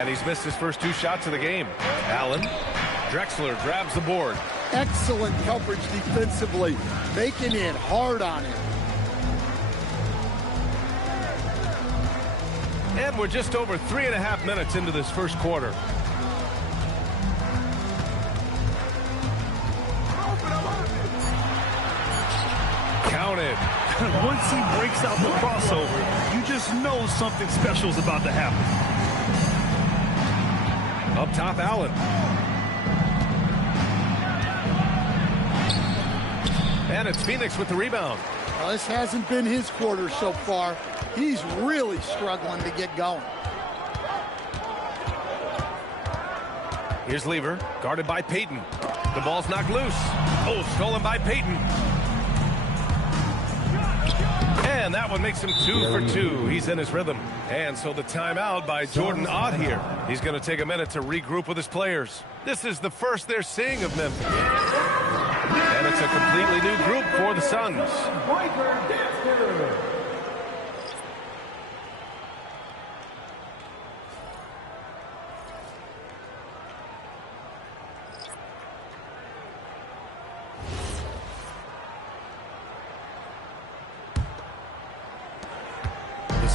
And he's missed his first 2 shots of the game. Allen, Drexler grabs the board. Excellent coverage defensively, making it hard on him. And we're just over 3.5 minutes into this first quarter. Counted. Once he breaks out the crossover, you just know something special is about to happen. Up top, Allen. And it's Phoenix with the rebound. Well, this hasn't been his quarter so far. He's really struggling to get going. Here's Lever, guarded by Payton. The ball's knocked loose. Oh, stolen by Payton. And that one makes him 2 for 2. He's in his rhythm. And so the timeout by Jordan Ott here. He's going to take a minute to regroup with his players. This is the first they're seeing of Memphis. And it's a completely new group for the Suns.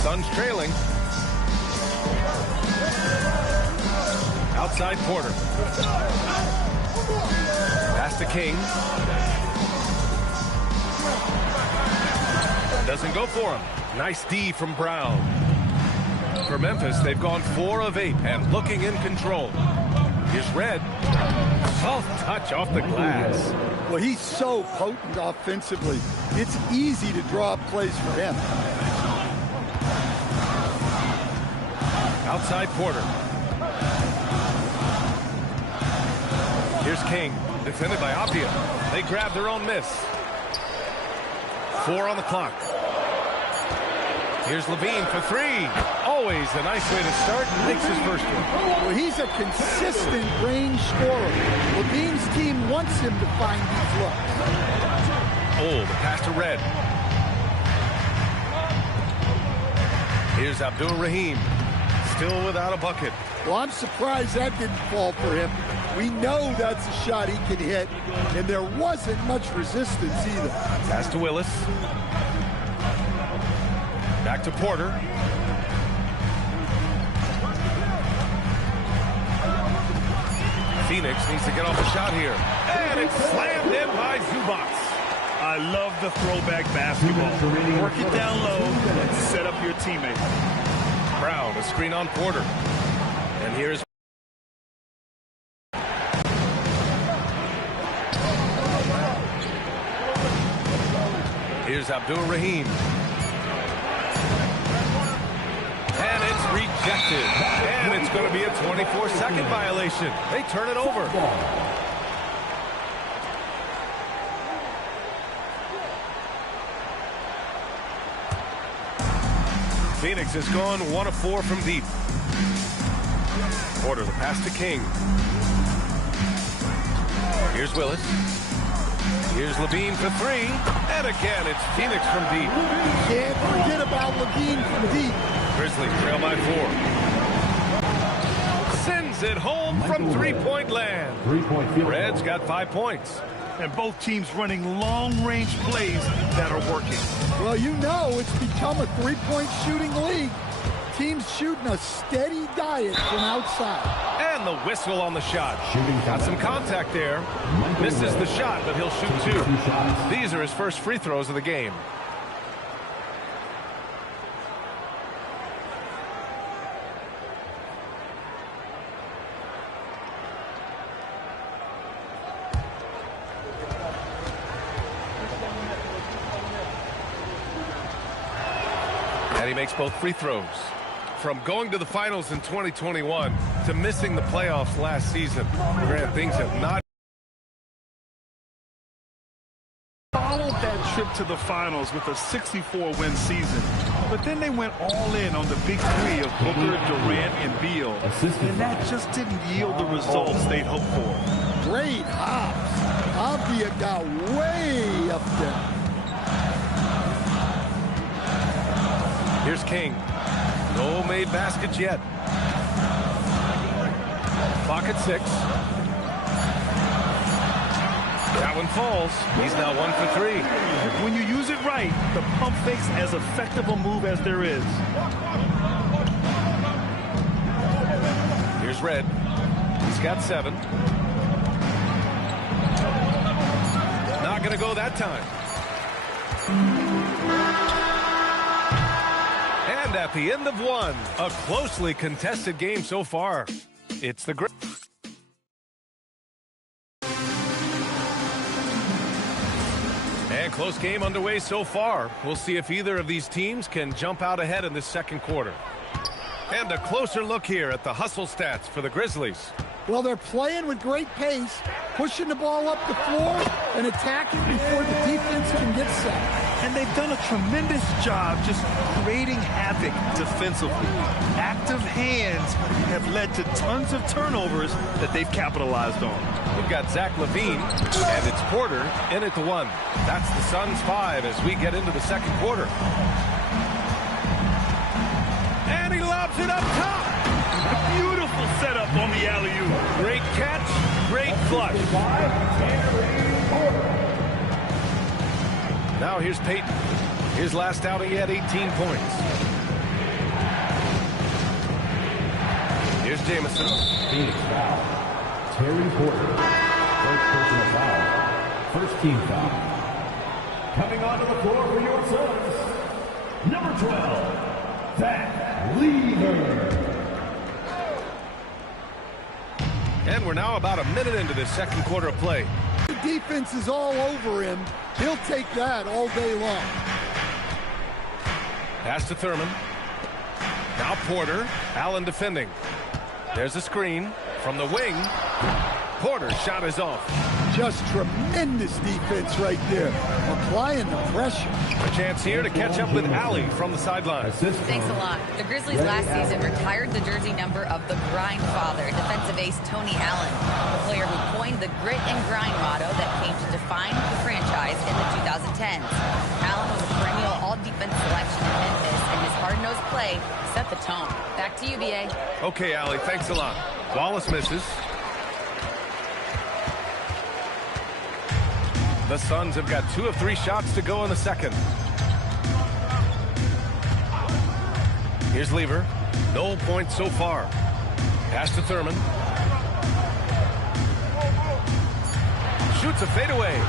Suns trailing. Outside Porter. Pass to King. Doesn't go for him. Nice D from Brown. For Memphis, they've gone 4 of 8 and looking in control. Here's Red. Soft touch off the glass. Well, he's so potent offensively. It's easy to draw up plays for him. Outside Porter. Here's King, defended by Apia. They grab their own miss. 4 on the clock. Here's Levine for 3. Always a nice way to start and makes his first one. Well, he's a consistent range scorer. Levine's team wants him to find these looks. Oh, the pass to Red. Here's Abdul-Rahim. Still without a bucket. Well, I'm surprised that didn't fall for him. We know that's a shot he can hit, and there wasn't much resistance either. Pass to Willis. Back to Porter. Phoenix needs to get off the shot here. And it's slammed in by Zubac. I love the throwback basketball. Work it down low and set up your teammate. Brown, a screen on Porter. And here's Abdul-Rahim. And it's rejected. And it's going to be a 24-second violation. They turn it over. Phoenix has gone 1 of 4 from deep. Porter, the pass to King. Here's Willis. Here's Levine for 3. And again, it's Phoenix from deep. Can't forget about Levine from deep. Grizzlies trail by 4. Sends it home from three-point land. Reds got 5 points. And both teams running long-range plays that are working. Well, you know it's become a three-point shooting league. Teams shooting a steady diet from outside. And the whistle on the shot. Got some contact there. Misses the shot, but he'll shoot 2. These are his first free throws of the game. And he makes both free throws. From going to the finals in 2021 to missing the playoffs last season, Grant, things have not followed that trip to the finals with a 64-win season. But then they went all in on the big 3 of Booker, Durant, and Beal. And that just didn't yield the results they'd hoped for. Great hops. Avdia got way up there. Here's King. No made baskets yet. Clock at 6. That one falls. He's now 1 for 3. When you use it right, the pump fake's as effective a move as there is. Here's Red. He's got 7. Not going to go that time. And at the end of 1, a closely contested game so far. It's the And close game underway so far. We'll see if either of these teams can jump out ahead in this second quarter. And a closer look here at the hustle stats for the Grizzlies. Well, they're playing with great pace, pushing the ball up the floor and attacking before the defense can get set. And they've done a tremendous job just creating havoc defensively. Active hands have led to tons of turnovers that they've capitalized on. We've got Zach LaVine, and it's Porter in at the 1. That's the Suns' 5 as we get into the second quarter. And he lobs it up top. Beautiful setup on the alley-oop. Great catch, great flush. Now here's Peyton. His last outing, he had 18 points. Here's Jamison. Phoenix foul. Terry Porter. First personal foul. First team foul. Coming onto the floor for your Suns. Number 12, Zach Lever. And we're now about a minute into this second quarter of play. The defense is all over him. He'll take that all day long. Pass to Thurman. Now Porter. Allen defending. There's a screen from the wing. Porter's shot is off. Just tremendous defense right there. Applying the pressure. A chance here to catch up with Allie from the sideline. Thanks a lot. The Grizzlies last season retired the jersey number of the grind father, defensive ace Tony Allen, the player who coined the grit and grind motto that came to define the franchise in the 2010s. Allen was a perennial all-defense selection in Memphis, and his hard-nosed play set the tone. Back to you, B.A. Okay, Allie, thanks a lot. Wallace misses. The Suns have got 2 of 3 shots to go in the second. Here's Lever. No points so far. Pass to Thurman. Shoots a fadeaway.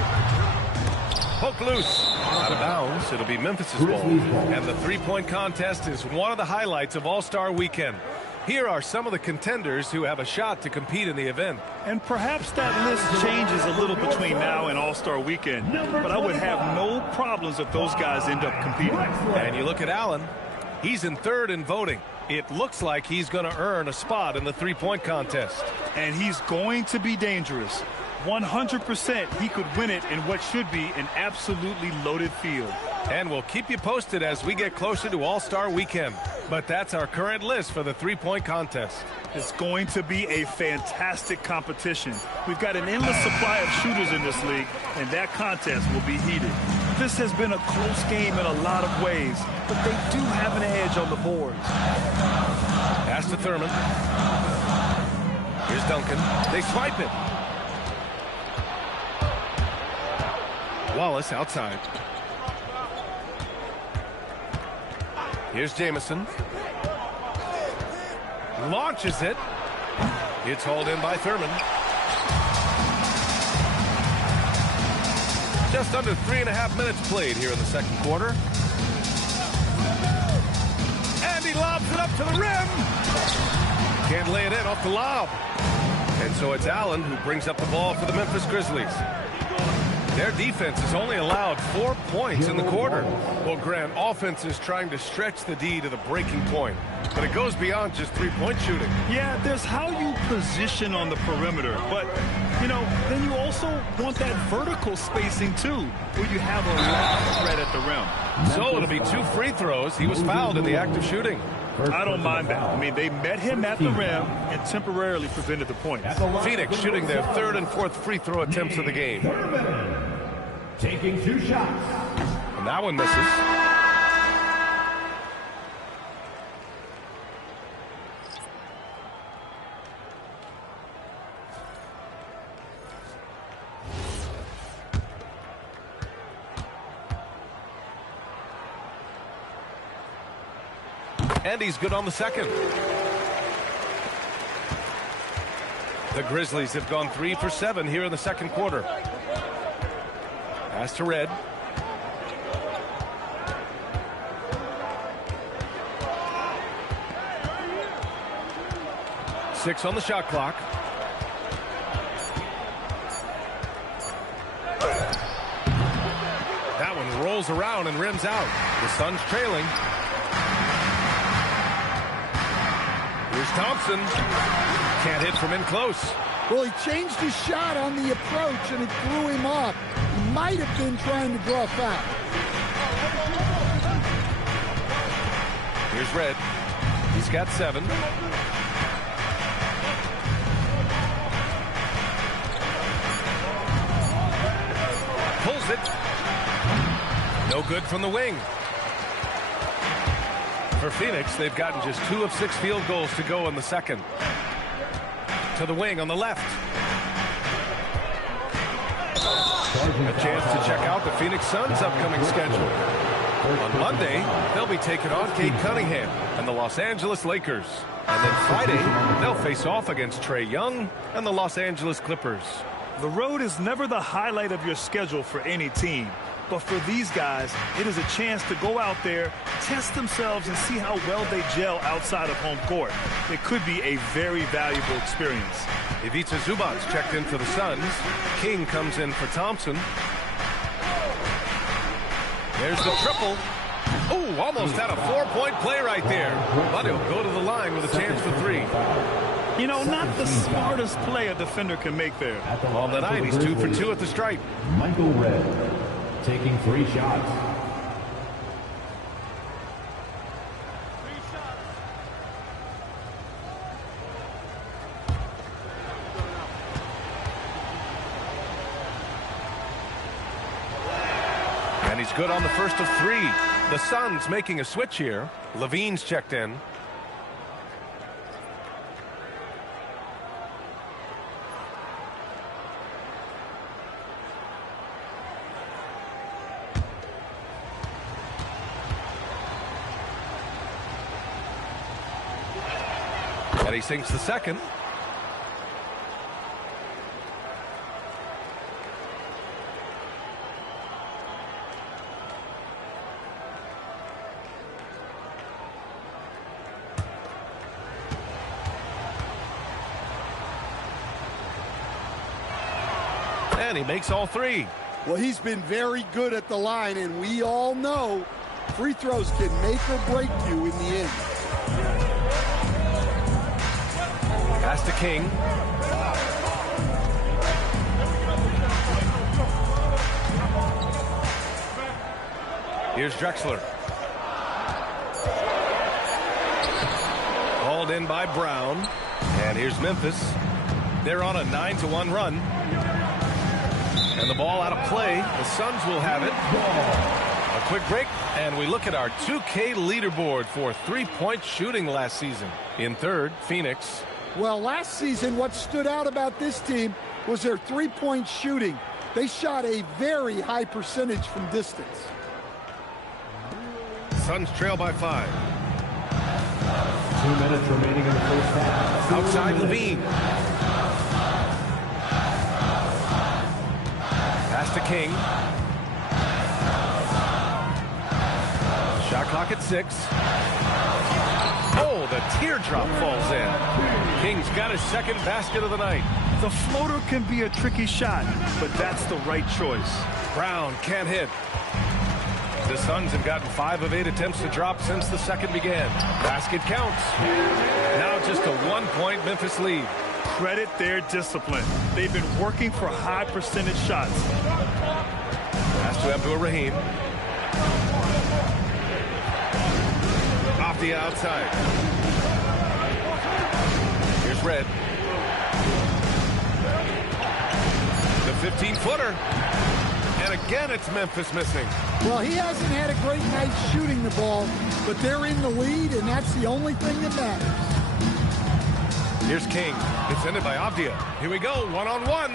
Poke loose. Out of bounds. It'll be Memphis's ball. And the three-point contest is one of the highlights of All-Star Weekend. Here are some of the contenders who have a shot to compete in the event. And perhaps that list changes a little between now and All-Star Weekend, but I would have no problems if those guys end up competing. And you look at Allen, he's in 3rd in voting. It looks like he's going to earn a spot in the three-point contest. And he's going to be dangerous. 100% he could win it in what should be an absolutely loaded field. And we'll keep you posted as we get closer to All-Star Weekend. But that's our current list for the three-point contest. It's going to be a fantastic competition. We've got an endless supply of shooters in this league, and that contest will be heated. This has been a close game in a lot of ways, but they do have an edge on the boards. Pass to Thurman. Here's Duncan. They swipe it. Wallace outside. Here's Jamison. Launches it. It's hauled in by Thurman. Just under 3.5 minutes played here in the second quarter. And he lobs it up to the rim. Can't lay it in off the lob. And so it's Allen who brings up the ball for the Memphis Grizzlies. Their defense has only allowed 4 points in the quarter. Well, Grant, offense is trying to stretch the D to the breaking point. But it goes beyond just three-point shooting. Yeah, there's how you position on the perimeter. But, you know, then you also want that vertical spacing, too, where you have a lot of threat at the rim. So it'll be 2 free throws. He was fouled in the act of shooting. I don't mind that. I mean, they met him at the rim and temporarily prevented the points. Phoenix shooting their 3rd and 4th free throw attempts of the game. Taking 2 shots. And that one misses. And he's good on the second. The Grizzlies have gone 3 for 7 here in the second quarter. Pass to Red. Six on the shot clock. That one rolls around and rims out. The Suns trailing. Here's Thompson. Can't hit from in close. Well, he changed his shot on the approach, and it threw him off. He might have been trying to draw a foul. Here's Red. He's got 7. Pulls it. No good from the wing. For Phoenix, they've gotten just 2 of 6 field goals to go in the second. To the wing on the left. A chance to check out the Phoenix Suns' upcoming schedule. On Monday, they'll be taking on Cade Cunningham and the Los Angeles Lakers. And then Friday, they'll face off against Trae Young and the Los Angeles Clippers. The road is never the highlight of your schedule for any team. But for these guys, it is a chance to go out there, test themselves, and see how well they gel outside of home court. It could be a very valuable experience. Ivica Zubac checked in for the Suns. King comes in for Thompson. There's the triple. Oh, almost had a 4-point play right there. But he'll go to the line with a chance for 3. You know, not the smartest play a defender can make there. On the night, he's 2 for 2 at the stripe. Michael Red taking 3 shots. And he's good on the first of 3. The Suns making a switch here. Levine's checked in. And he sinks the second. And he makes all 3. Well, he's been very good at the line, and we all know free throws can make or break you in the end. Pass to King. Here's Drexler. Hauled in by Brown. And here's Memphis. They're on a 9-1 run. And the ball out of play. The Suns will have it. A quick break, and we look at our 2K leaderboard for 3-point shooting last season. In third, Phoenix. Well, last season, what stood out about this team was their 3-point shooting. They shot a very high percentage from distance. Suns trail by 5. 2 minutes remaining in the first half. Outside Levine. Pass to King. Shot clock at 6. Oh, the teardrop falls in. King's got his second basket of the night. The floater can be a tricky shot, but that's the right choice. Brown can't hit. The Suns have gotten 5 of 8 attempts to drop since the second began. Basket counts. Now just a 1-point Memphis lead. Credit their discipline. They've been working for high percentage shots. Pass to Abdul-Rahim. Off the outside. Here's Red. The 15-footer. And again, it's Memphis missing. Well, he hasn't had a great night shooting the ball, but they're in the lead, and that's the only thing that matters. Here's King. It's ended by Avdia. Here we go, one-on-one.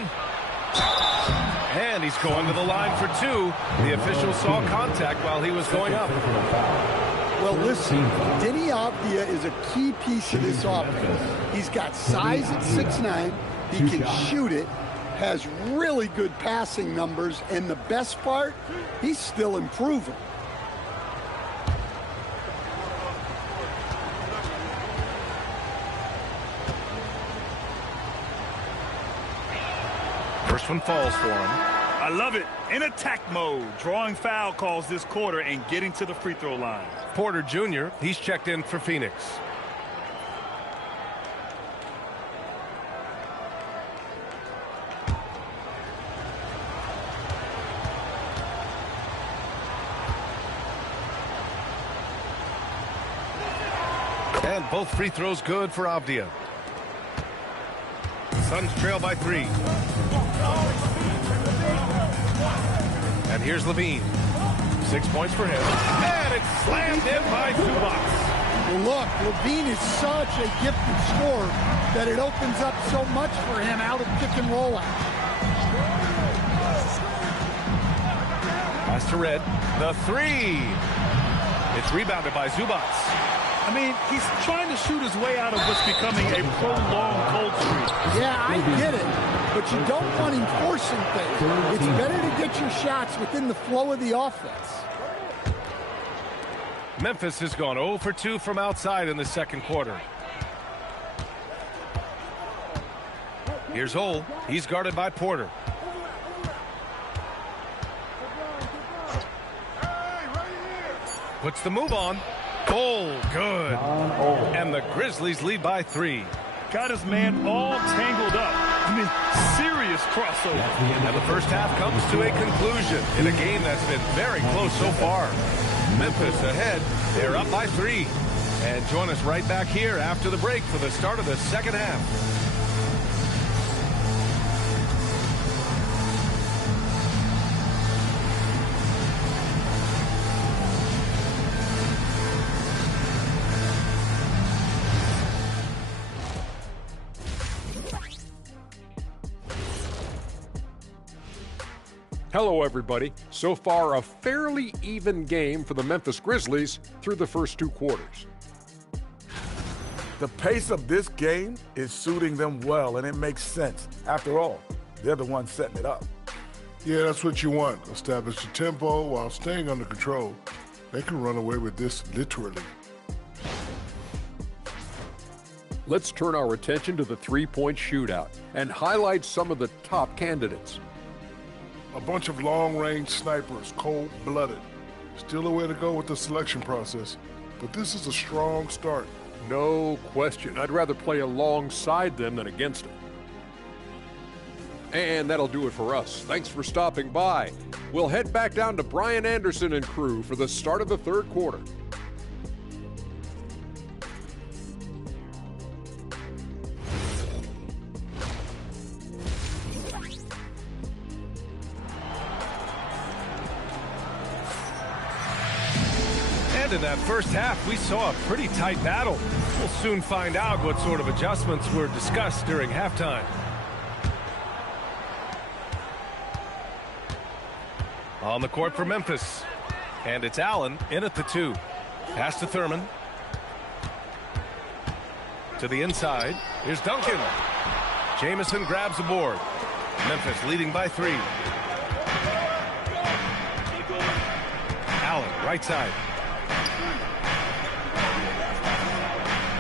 And he's going to the line for 2. The official saw contact while he was going up. Well, listen, Denny Avdia is a key piece of this offense. He's got size at 6'9". He can shoot it, has really good passing numbers, and the best part, he's still improving. First one falls for him. I love it. In attack mode, drawing foul calls this quarter and getting to the free throw line. Porter Jr., he's checked in for Phoenix. And both free throws good for Avdia. Suns trail by 3. And here's Levine. 6 points for him. And it's slammed in by Zubac. Well, look, Levine is such a gifted scorer that it opens up so much for him out of pick and roll out. Pass to Red. The 3. It's rebounded by Zubac. I mean, he's trying to shoot his way out of what's becoming a prolonged cold streak. Yeah, I get it, but you don't want him forcing things. It's better to get your shots within the flow of the offense. Memphis has gone 0 for 2 from outside in the second quarter. Here's Ole. He's guarded by Porter. Puts the move on. Oh, good. And the Grizzlies lead by 3. Got his man all tangled up. I mean, serious crossover. And the first half comes to a conclusion in a game that's been very close so far. Memphis ahead. They're up by 3. And join us right back here after the break for the start of the second half. Hello, everybody. So far, a fairly even game for the Memphis Grizzlies through the first 2 quarters. The pace of this game is suiting them well, and it makes sense. After all, they're the ones setting it up. Yeah, that's what you want. Establish the tempo while staying under control. They can run away with this literally. Let's turn our attention to the three-point shootout and highlight some of the top candidates. A bunch of long-range snipers, cold-blooded. Still a way to go with the selection process, but this is a strong start. No question. I'd rather play alongside them than against them. And that'll do it for us. Thanks for stopping by. We'll head back down to Brian Anderson and crew for the start of the third quarter. In that first half, we saw a pretty tight battle. We'll soon find out what sort of adjustments were discussed during halftime. On the court for Memphis. And it's Allen in at the 2. Pass to Thurman. To the inside. Here's Duncan. Jamison grabs the board. Memphis leading by 3. Allen, right side.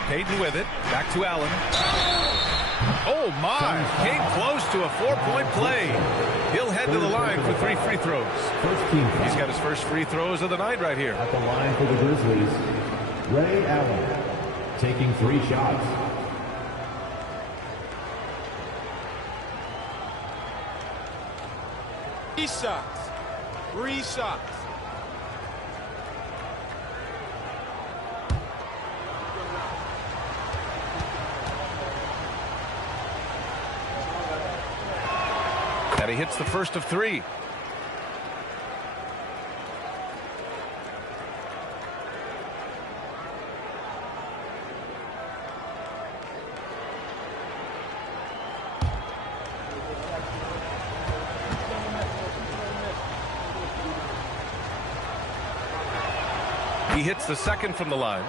Payton with it. Back to Allen. Oh, my. Came close to a 4-point play. He'll head to the line for 3 free throws. He's got his first free throws of the night right here. At the line for the Grizzlies, Ray Allen taking 3 shots. Three shots. And he hits the first of 3. He hits the second from the line.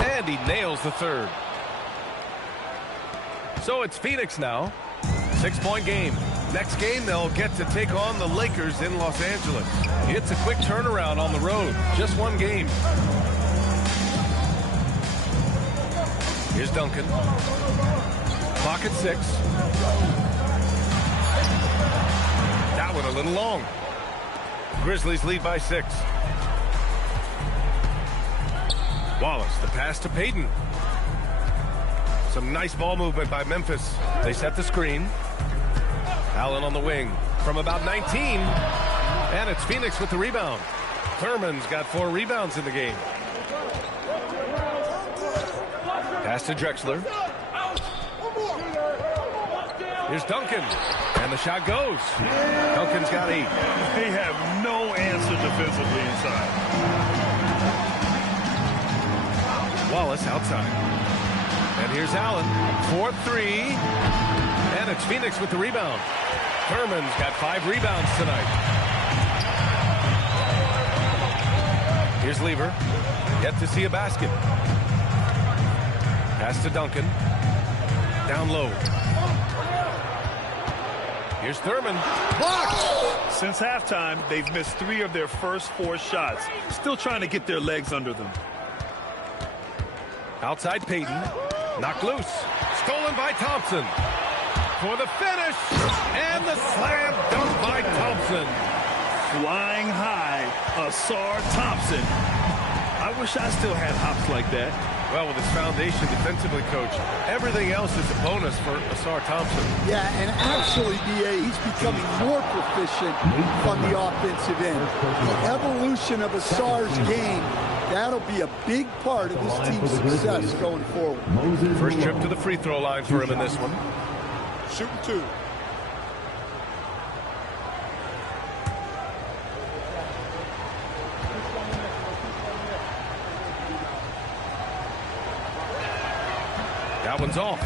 And he nails the third. So it's Phoenix now. 6-point game. Next game, they'll get to take on the Lakers in Los Angeles. It's a quick turnaround on the road. Just one game. Here's Duncan. Clock at 6. That one a little long. Grizzlies lead by 6. Wallace, the pass to Payton. Some nice ball movement by Memphis. They set the screen. Allen on the wing from about 19. And it's Phoenix with the rebound. Thurman's got 4 rebounds in the game. Pass to Drexler. Here's Duncan. And the shot goes. Duncan's got 8. They have no answer defensively inside. Wallace outside. And here's Allen. 4-3. And it's Phoenix with the rebound. Thurman's got 5 rebounds tonight. Here's Lever. Yet to see a basket. Pass to Duncan. Down low. Here's Thurman. Blocked! Since halftime, they've missed 3 of their first 4 shots. Still trying to get their legs under them. Outside Payton. Knocked loose. Stolen by Thompson. For the finish. And the slam dunk by Thompson. Flying high, Asar Thompson. I wish I still had hops like that. Well, with his foundation defensively, Coach, everything else is a bonus for Asar Thompson. Yeah, and actually, D.A., he's becoming more proficient on the offensive end. The evolution of Asar's game, that'll be a big part of his team's success going forward. First trip to the free throw line for him in this one. Shooting 2. That one's off.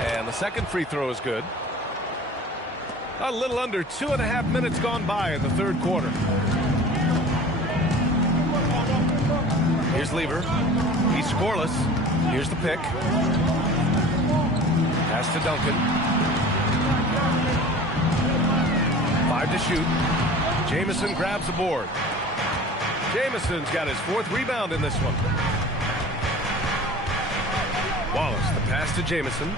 And the second free throw is good. A little under 2.5 minutes gone by in the third quarter. Here's Lever. He's scoreless. Here's the pick. Pass to Duncan. 5 to shoot. Jamison grabs the board. Jamison's got his 4th rebound in this one. Wallace, the pass to Jamison.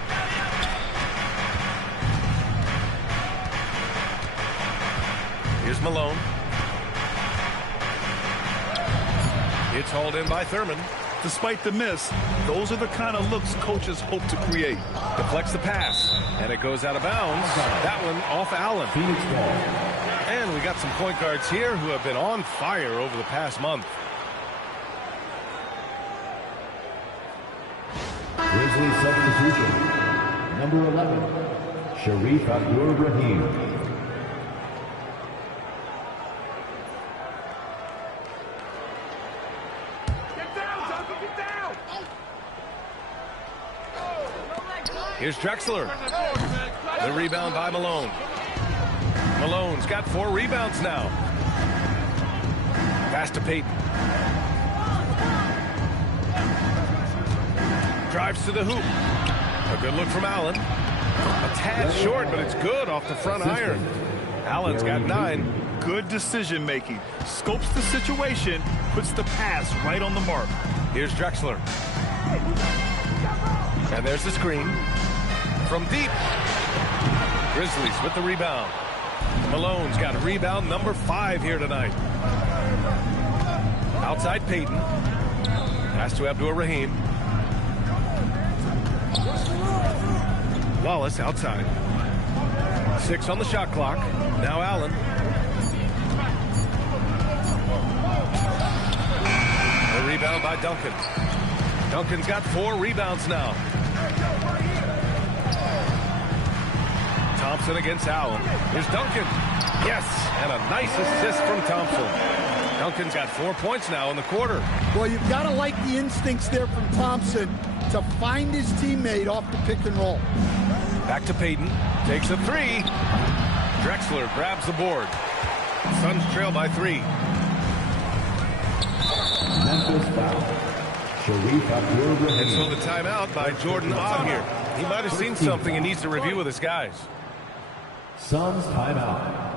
Here's Malone. It's hauled in by Thurman. Despite the miss, those are the kind of looks coaches hope to create. Deflects the pass, and it goes out of bounds. That one off Allen. And we got some point guards here who have been on fire over the past month. Grizzlies substitution. Number 11, Sharif Abdur-Rahim. Here's Drexler. The rebound by Malone. Malone's got 4 rebounds now. Pass to Payton. Drives to the hoop. A good look from Allen. A tad short, but it's good off the front iron. Allen's got 9. Good decision making. Scopes the situation, puts the pass right on the mark. Here's Drexler. And there's the screen. From deep. Grizzlies with the rebound. Malone's got rebound number 5 here tonight. Outside Payton. Pass to Abdur-Rahim. Wallace outside. 6 on the shot clock. Now Allen. A rebound by Duncan. Duncan's got 4 rebounds now. Thompson against Allen. Here's Duncan. Yes, and a nice assist from Thompson. Duncan's got 4 points now in the quarter. Well, you've got to like the instincts there from Thompson to find his teammate off the pick and roll. Back to Payton. Takes a 3. Drexler grabs the board. Suns trail by 3. Memphis foul. Sharif Abdul-Rahim. And so the timeout by Jordan Ott here. He might have seen something and needs to review with his guys. Suns timeout.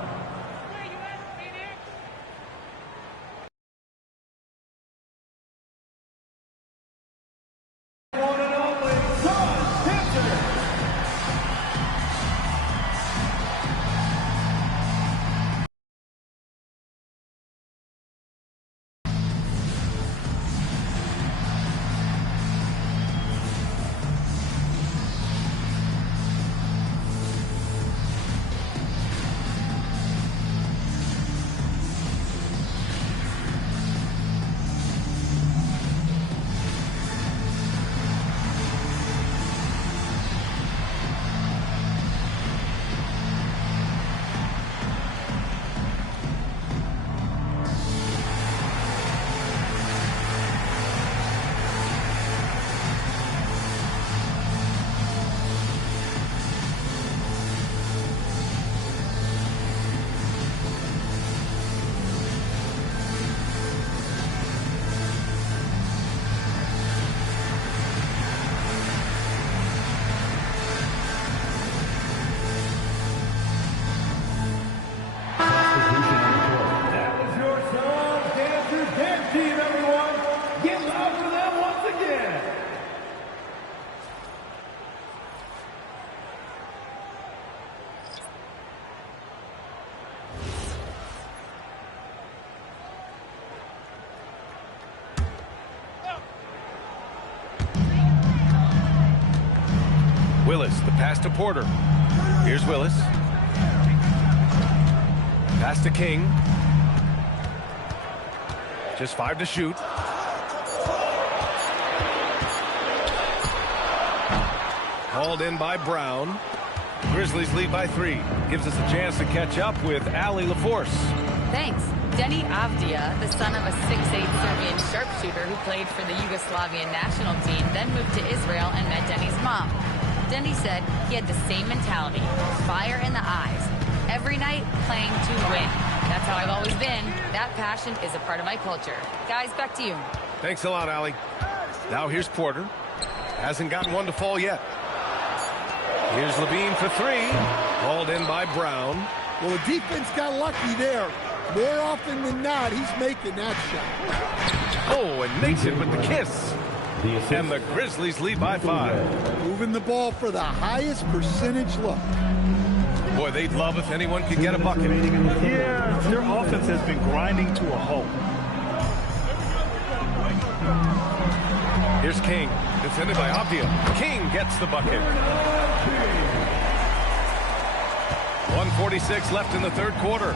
Willis, the pass to Porter. Here's Willis. Pass to King. Just 5 to shoot. Hauled in by Brown. Grizzlies lead by 3. Gives us a chance to catch up with Ali LaForce. Thanks. Denny Avdia, the son of a 6'8" Serbian sharpshooter who played for the Yugoslavian national team, then moved to Israel and met Denny's mom. Denny said he had the same mentality, fire in the eyes. Every night, playing to win. That's how I've always been. That passion is a part of my culture. Guys, back to you. Thanks a lot, Ali. Now here's Porter. Hasn't gotten one to fall yet. Here's Levine for 3. Hauled in by Brown. Well, the defense got lucky there. More often than not, he's making that shot. Oh, and makes it with the kiss. And the Grizzlies lead by 5. Moving the ball for the highest percentage look. Boy, they'd love if anyone could get a bucket. Yeah, their offense has been grinding to a halt. Here's King. Defended by Avdia. King gets the bucket. 1:46 left in the third quarter.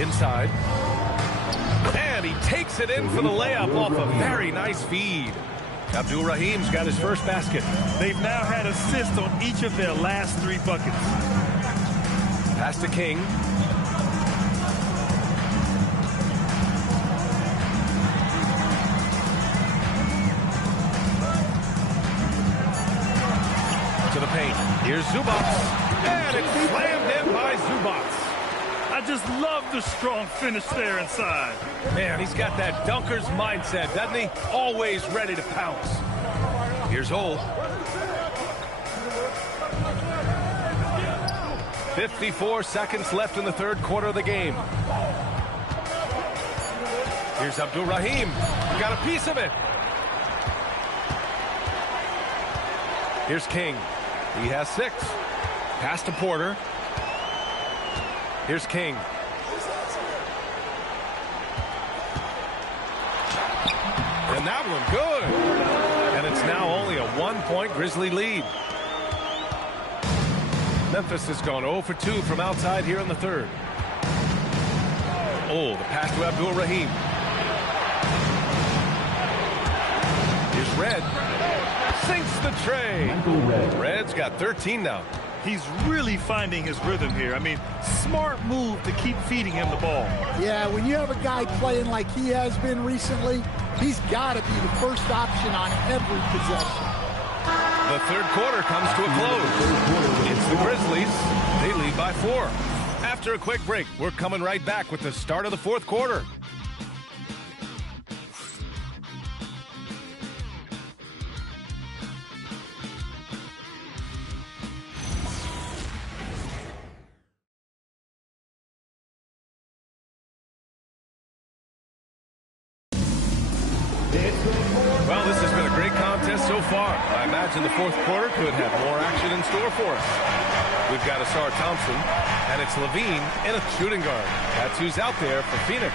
Inside. And he takes it in for the layup off a very nice feed. Abdul-Rahim's got his first basket. They've now had assists on each of their last 3 buckets. Pass to King. To the paint. Here's Zubats. And it's slammed in by Zubats. I just love the strong finish there inside. Man, he's got that dunker's mindset, doesn't he? Always ready to pounce. Here's Holt. 54 seconds left in the third quarter of the game. Here's Abdul-Rahim. Got a piece of it. Here's King. He has 6. Pass to Porter. Here's King. And that one good. And it's now only a 1-point Grizzly lead. Memphis has gone 0 for 2 from outside here in the third. Oh, the pass to Abdul-Rahim. Here's Red. Sinks the tray. Red's got 13 now. He's really finding his rhythm here. I mean, smart move to keep feeding him the ball. Yeah, when you have a guy playing like he has been recently, he's got to be the first option on every possession. The third quarter comes to a close. It's the Grizzlies. They lead by 4. After a quick break, we're coming right back with the start of the fourth quarter. Well, this has been a great contest so far. I imagine the fourth quarter could have more action in store for us. We've got Asar Thompson, and it's Levine in a shooting guard. That's who's out there for Phoenix.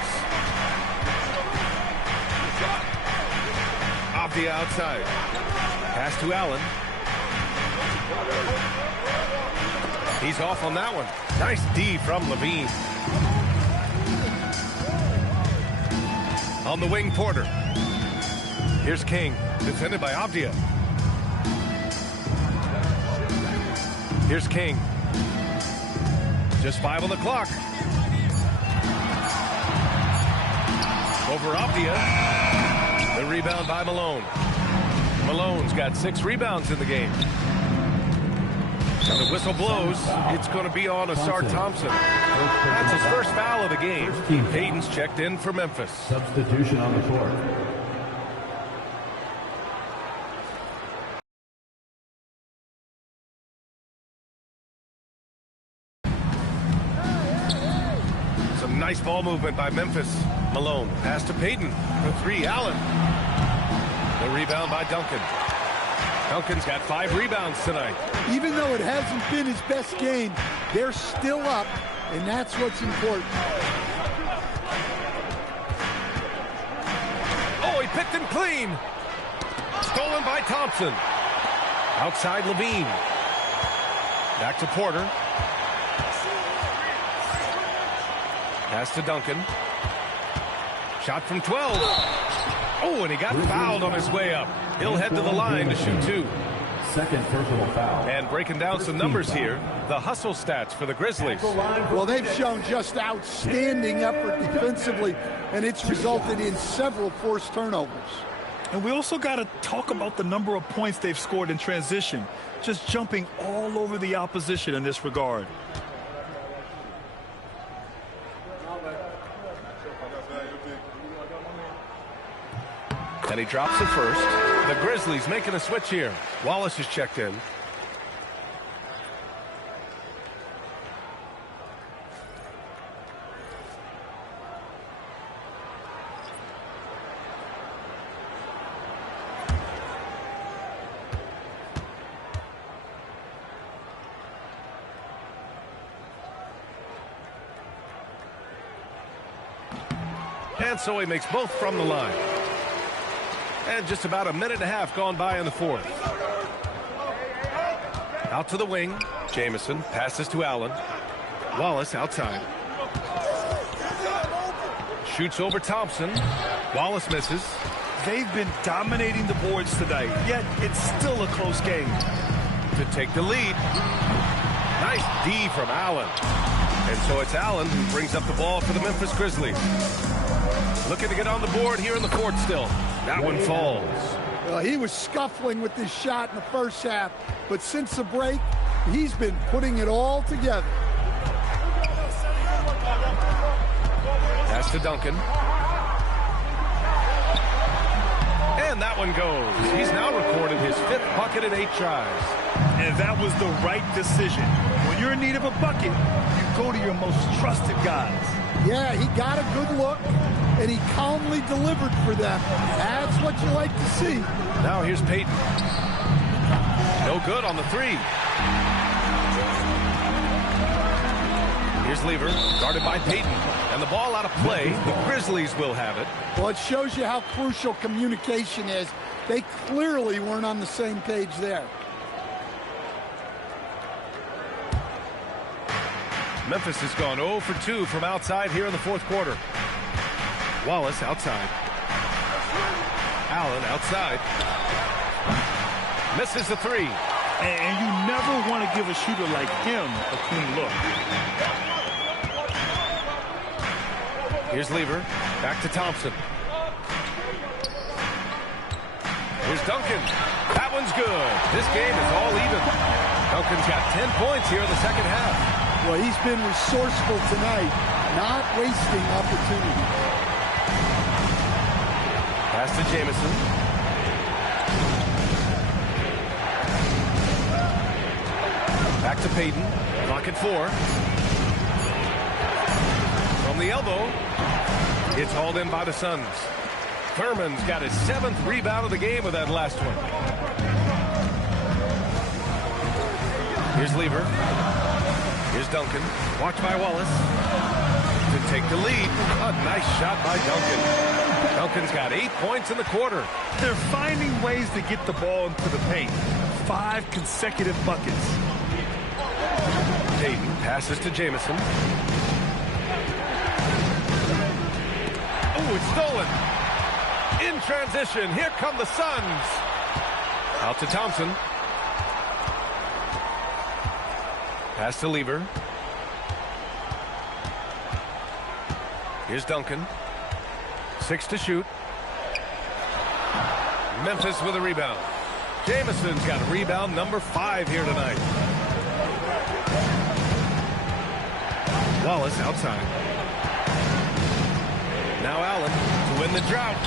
Off the outside. Pass to Allen. He's off on that one. Nice D from Levine. On the wing, Porter. Here's King, defended by Avdia. Here's King. Just 5 on the clock. Over Avdia. The rebound by Malone. Malone's got 6 rebounds in the game. And the whistle blows. It's going to be on Asar Thompson. That's his first foul of the game. Hayden's checked in for Memphis. Substitution on the court. Nice ball movement by Memphis. Malone, pass to Payton. For 3, Allen. The rebound by Duncan. Duncan's got 5 rebounds tonight. Even though it hasn't been his best game, they're still up, and that's what's important. Oh, he picked him clean. Stolen by Thompson. Outside Levine. Back to Porter. Pass to Duncan. Shot from 12. Oh, and he got fouled on his way up. He'll head to the line to shoot 2. Second personal foul. And breaking down some numbers here, the hustle stats for the Grizzlies. Well, they've shown just outstanding effort defensively, and it's resulted in several forced turnovers. And we also got to talk about the number of points they've scored in transition, just jumping all over the opposition in this regard. And he drops it first. The Grizzlies making a switch here. Wallace is checked in. And so he makes both from the line. And just about a minute and a half gone by in the fourth. Out to the wing. Jamison passes to Allen. Wallace outside. Shoots over Thompson. Wallace misses. They've been dominating the boards tonight, yet it's still a close game. To take the lead. Nice D from Allen. And so it's Allen who brings up the ball for the Memphis Grizzlies. Looking to get on the board here in the fourth still. That one falls. Well, he was scuffling with this shot in the first half, but since the break, he's been putting it all together. Pass to Duncan. And that one goes. He's now recorded his 5th bucket in 8 tries. And that was the right decision. When you're in need of a bucket, you go to your most trusted guys. Yeah, he got a good look, and he calmly delivered for them. That's what you like to see. Now here's Payton. No good on the 3. Here's Lever, guarded by Payton. And the ball out of play. The Grizzlies will have it. Well, it shows you how crucial communication is. They clearly weren't on the same page there. Memphis has gone 0 for 2 from outside here in the fourth quarter. Wallace outside. Allen outside. Misses the three. And you never want to give a shooter like him a clean look. Here's Lever. Back to Thompson. Here's Duncan. That one's good. This game is all even. Duncan's got 10 points here in the second half. Well, he's been resourceful tonight, not wasting opportunity. Pass to Jamison. Back to Payton. Clock at 4. From the elbow. It's hauled in by the Suns. Thurman's got his 7th rebound of the game with that last one. Here's Lever. Here's Duncan. Watched by Wallace. To take the lead. A nice shot by Duncan. Duncan's got 8 points in the quarter. They're finding ways to get the ball into the paint. 5 consecutive buckets. Payton passes to Jamison. Oh, it's stolen. In transition, here come the Suns. Out to Thompson. Pass to Lever. Here's Duncan. 6 to shoot. Memphis with a rebound. Jamison's got rebound number 5 here tonight. Wallace outside. Now Allen to win the drought.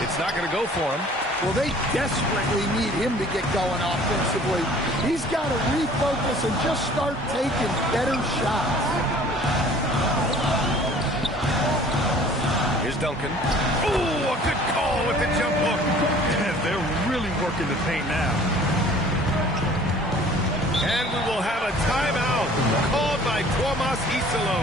It's not going to go for him. Well, they desperately need him to get going offensively. He's got to refocus and just start taking better shots. Here's Duncan. Oh, a good call with the jump hook. They're really working the paint now. And we will have a timeout called by Tomas Isalo.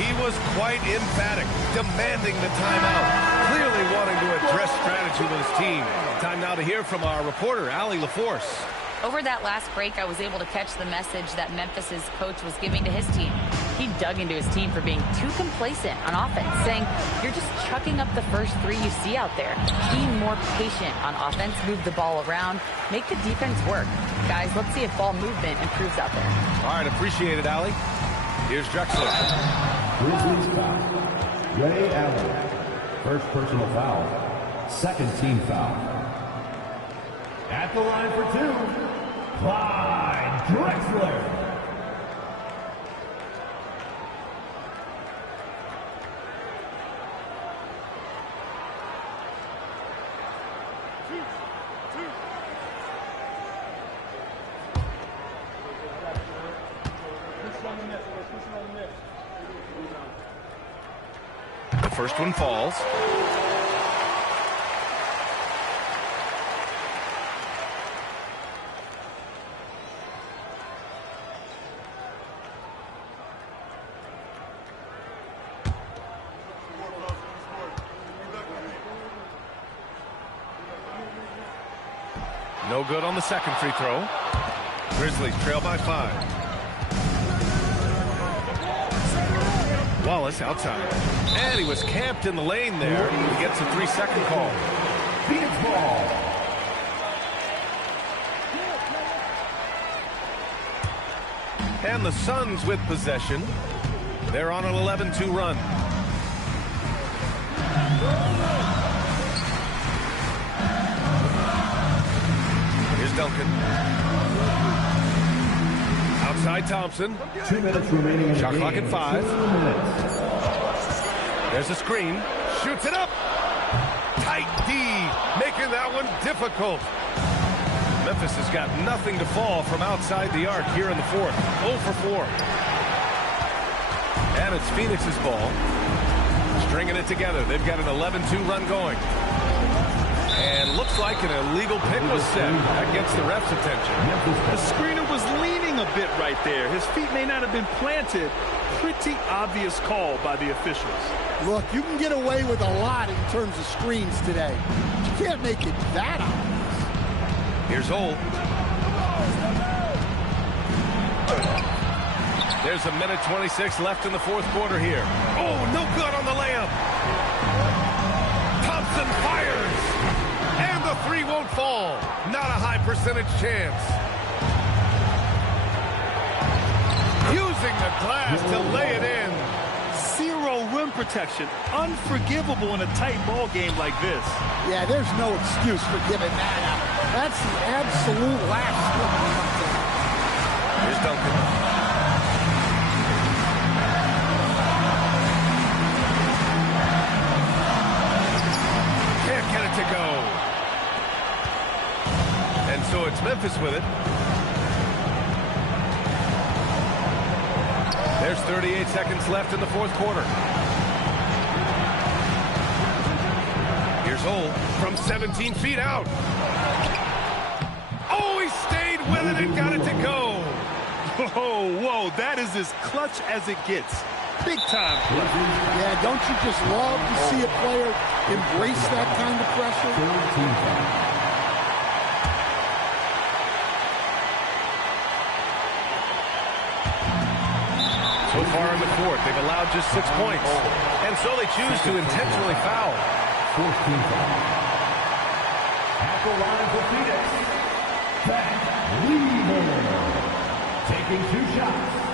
He was quite emphatic, demanding the timeout, clearly wanting to address strategy with his team. Time now to hear from our reporter, Allie LaForce. Over that last break, I was able to catch the message that Memphis's coach was giving to his team. He dug into his team for being too complacent on offense, saying, you're just chucking up the first 3 you see out there. Be more patient on offense, move the ball around, make the defense work. Guys, let's see if ball movement improves out there. All right, appreciate it, Allie. Here's Drexler. Grizzlies foul. Ray Allen. First personal foul. Second team foul. At the line for 2, Clyde Drexler. The first one falls. No good on the second free throw. Grizzlies trail by 5. Wallace outside. And he was camped in the lane there. He gets a 3-second call. Phoenix ball. And the Suns with possession. They're on an 11-2 run. Here's Duncan. Outside Thompson. 2 minutes remaining in the Shot game. clock at 5. 2 minutes. There's a screen. Shoots it up. Tight D, making that one difficult. Memphis has got nothing to fall from outside the arc here in the fourth. 0 for 4. And it's Phoenix's ball. Stringing it together. They've got an 11-2 run going. And looks like an illegal pick was set. That gets the ref's attention. The screener was leaning a bit right there. His feet may not have been planted. Pretty obvious call by the officials. Look, you can get away with a lot in terms of screens today. can't make it that obvious. Here's Hole. There's a minute 26 left in the fourth quarter here. Oh, no good on the layup. Thompson fires. And the three won't fall. Not a high percentage chance. Using the glass to lay it in. Zero rim protection. Unforgivable in a tight ball game like this. Yeah, there's no excuse for giving that up. That's the absolute last one. Here's Duncan. To go. And so it's Memphis with it. There's 38 seconds left in the fourth quarter. Here's Hole from 17 feet out. Oh, he stayed with it and got it to go. Whoa, that is as clutch as it gets. Big time play. Yeah, don't you just love to see a player embrace that kind of pressure? So far in the fourth, they've allowed just 6 points. And so they choose to intentionally foul. 14 foul. At the line for Phoenix, Pat Weaver, taking 2 shots.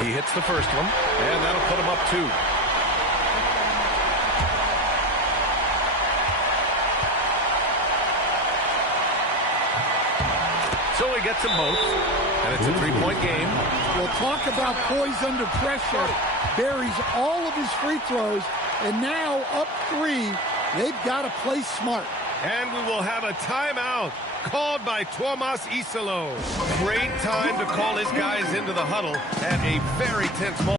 He hits the first one, and that'll put him up 2. So he gets them both, and it's a 3-point game. We'll talk about poise under pressure. Buries all of his free throws, and now up 3. They've got to play smart. And we will have a timeout called by Tuomas Isalo. Great time to call his guys into the huddle at a very tense moment.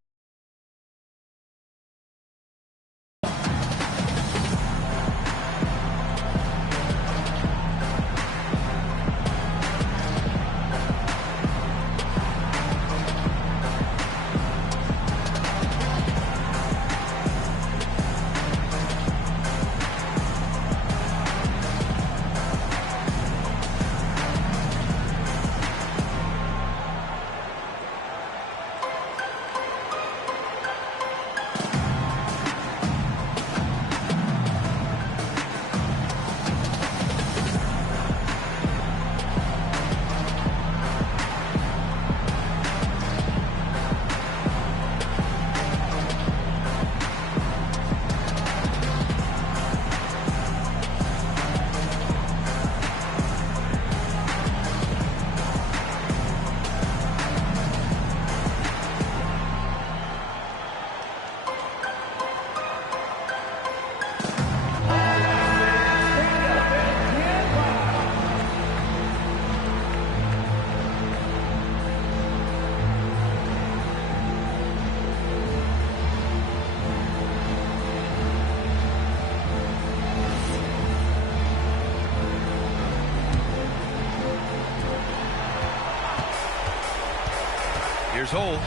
Here's Hole.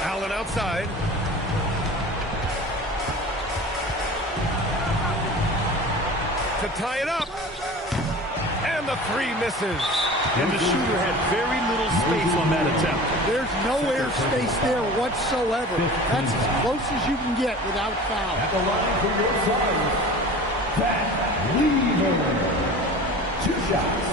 Allen outside. To tie it up. And the 3 misses. And the shooter had very little space on that attempt. There's no air space there whatsoever. That's as close as you can get without a foul. At the line for your side, Pat Weaver, 2 shots.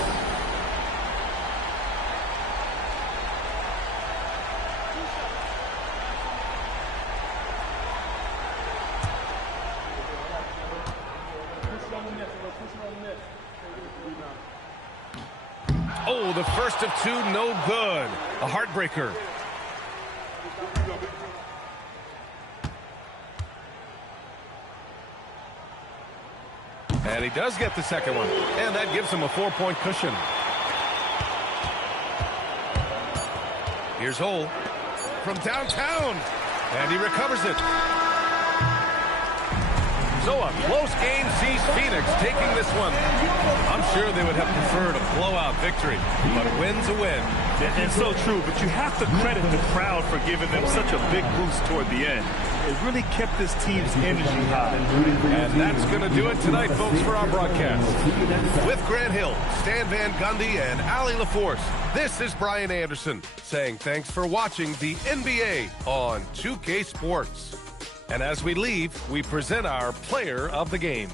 Oh, the first of 2, no good. A heartbreaker. And he does get the second one. And that gives him a 4-point cushion. Here's Hole from downtown. And he recovers it. So a close game sees Phoenix taking this one. I'm sure they would have preferred a blowout victory, but a win's a win. And so true, but you have to credit the crowd for giving them such a big boost toward the end. It really kept this team's energy high. And that's going to do it tonight, folks, for our broadcast. With Grant Hill, Stan Van Gundy, and Allie LaForce, this is Brian Anderson saying thanks for watching the NBA on 2K Sports. And as we leave, we present our player of the game.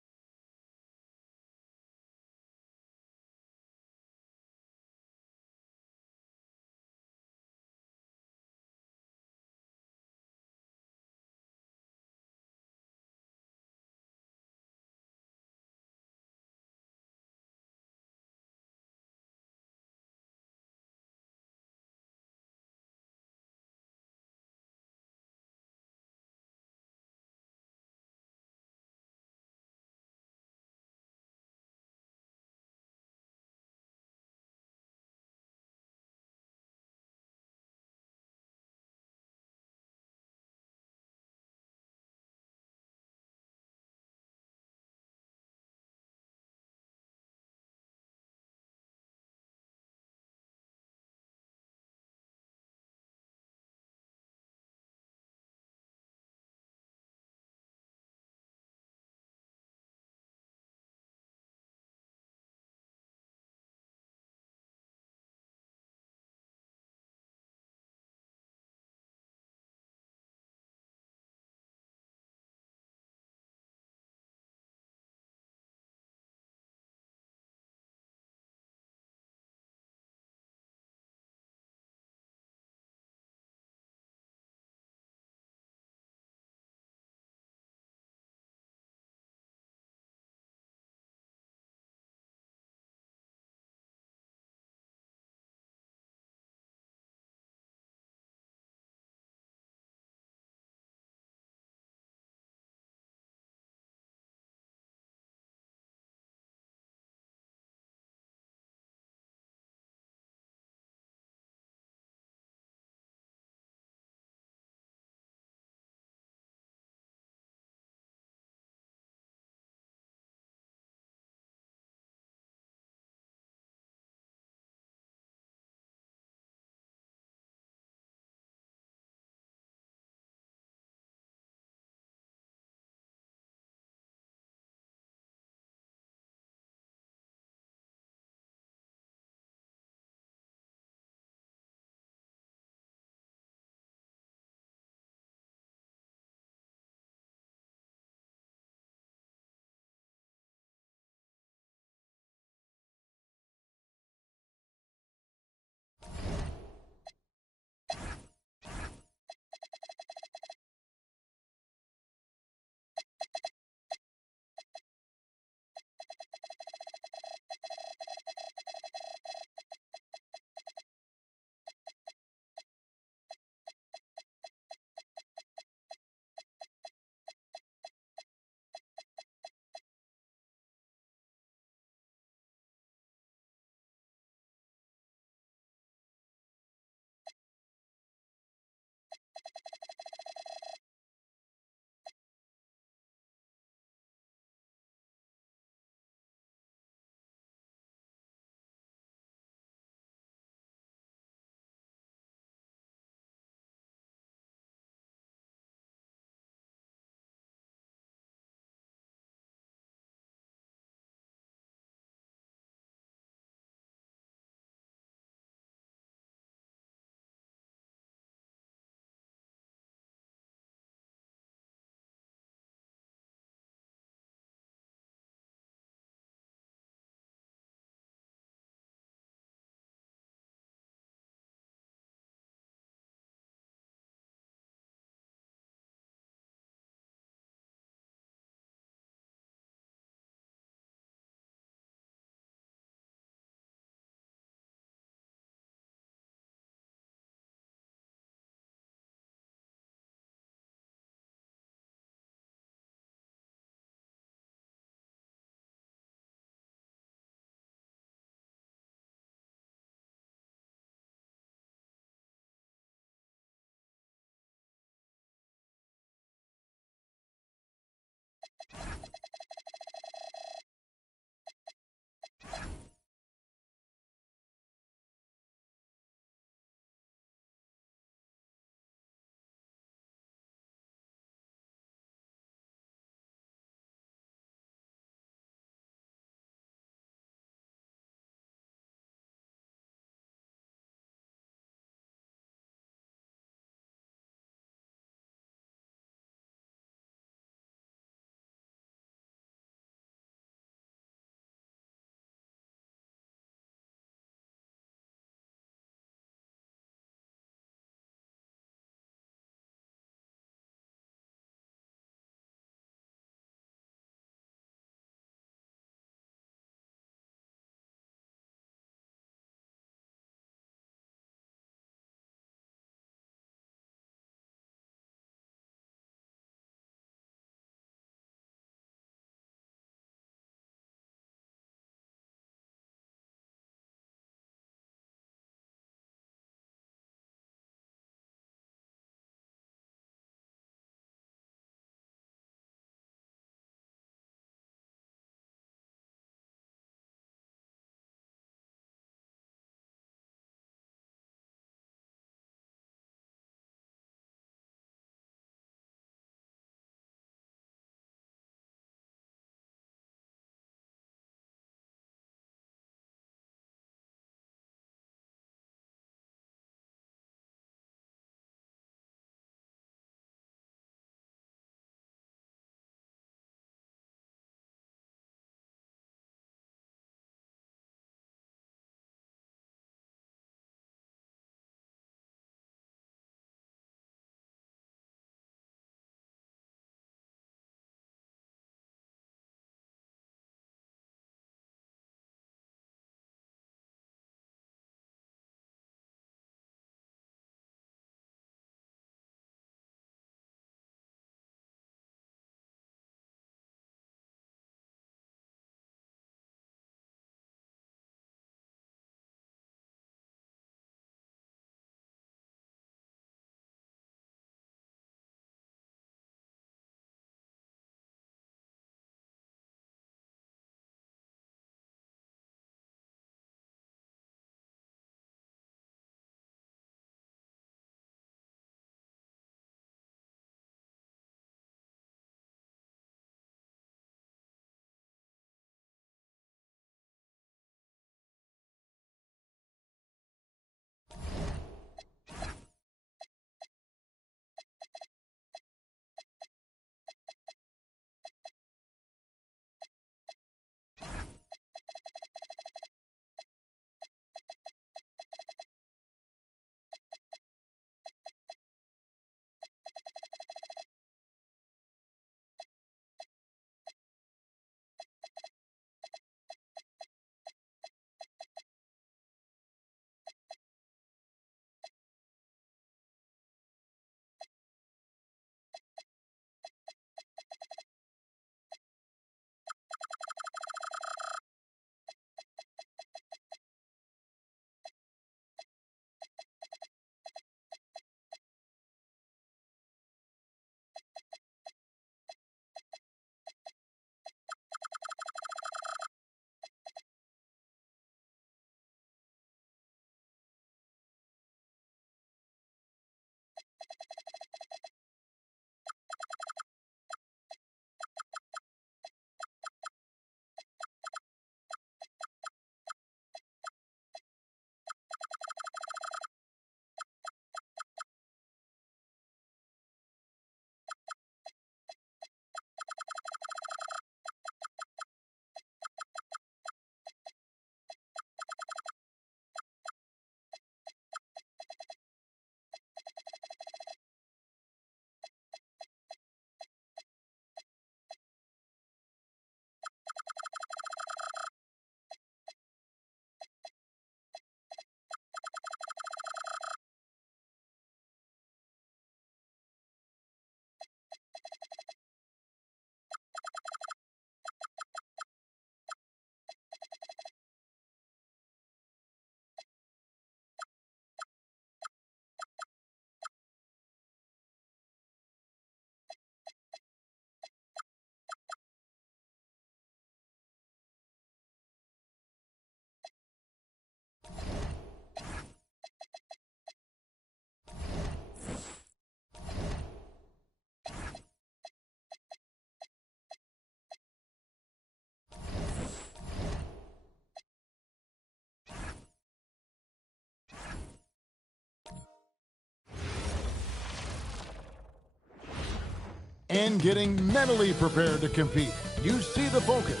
and getting mentally prepared to compete. You see the focus.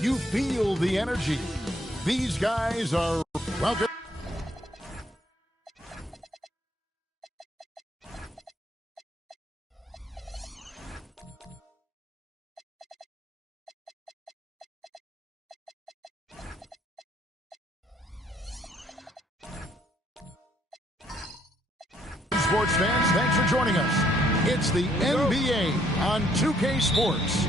You feel the energy. These guys are welcome. Sports fans, thanks for joining us. It's the NBA on 2K Sports.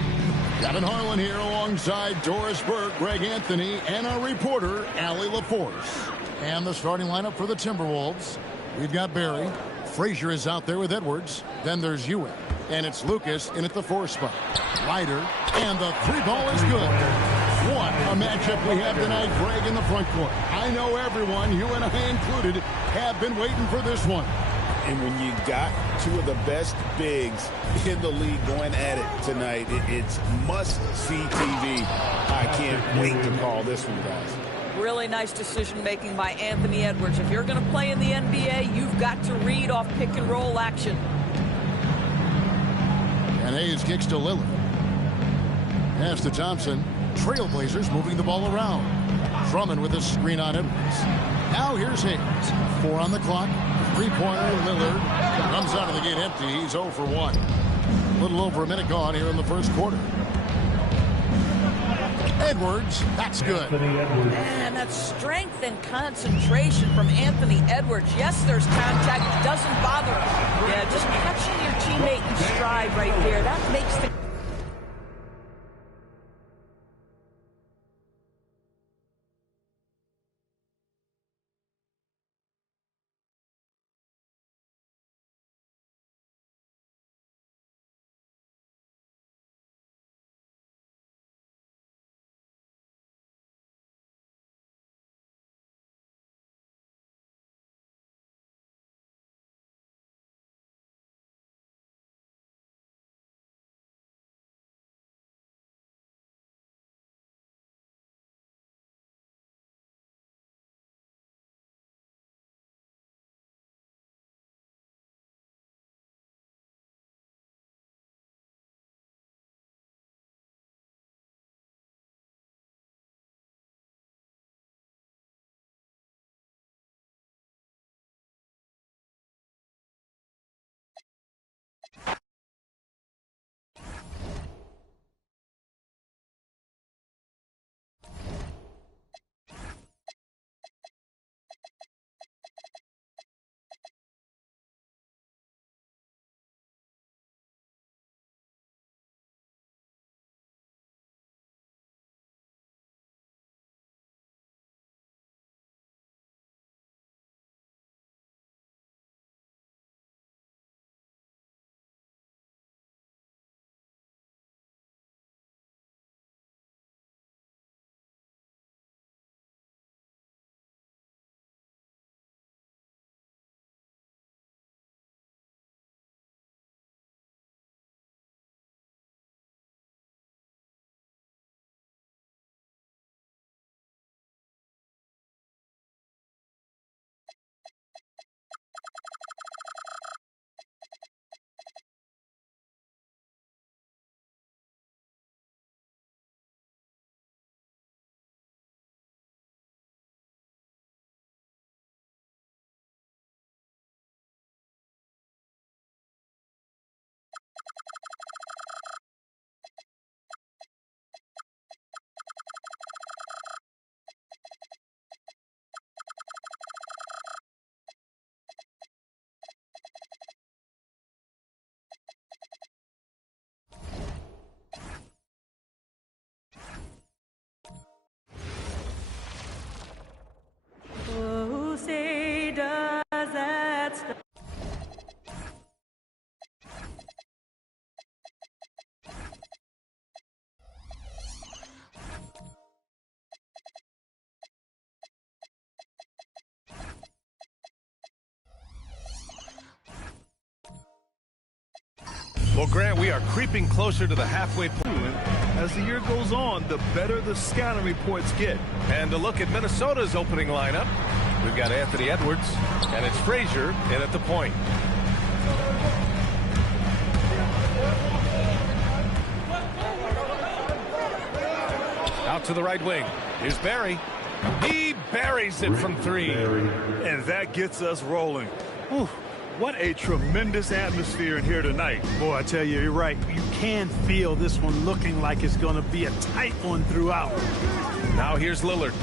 Kevin Harlan here alongside Doris Burke, Greg Anthony, and our reporter, Allie LaForce. And the starting lineup for the Timberwolves. We've got Barry. Frazier is out there with Edwards. Then there's Ewing. And it's Lucas in at the 4 spot. Ryder. And the 3 ball is good. What a matchup we have tonight, Greg, in the front court. I know everyone, you and I included, have been waiting for this one. And when you got 2 of the best bigs in the league going at it tonight, it's must-see TV. I can't wait to call this one, guys. Really nice decision-making by Anthony Edwards. If you're going to play in the NBA, you've got to read off pick-and-roll action. And Hayes kicks to Lillard. Pass to Thompson. Trailblazers moving the ball around. Drummond with a screen on Edwards. Now here's Hayes. 4 on the clock. 3-pointer, Lillard comes out of the gate empty. He's 0 for 1. A little over a minute gone here in the first quarter. Edwards, that's good. And that's strength and concentration from Anthony Edwards. Yes, there's contact. Doesn't bother him. Yeah, just catching your teammate in stride right there. That makes the... Well, Grant, we are creeping closer to the halfway point. As the year goes on, the better the scouting reports get. And to look at Minnesota's opening lineup, we've got Anthony Edwards, and it's Frazier in at the point. Out to the right wing. Here's Barry. He buries it from 3. And that gets us rolling. Whew. What a tremendous atmosphere in here tonight. Boy, I tell you, you're right. You can feel this one looking like it's going to be a tight one throughout. Now here's Lillard.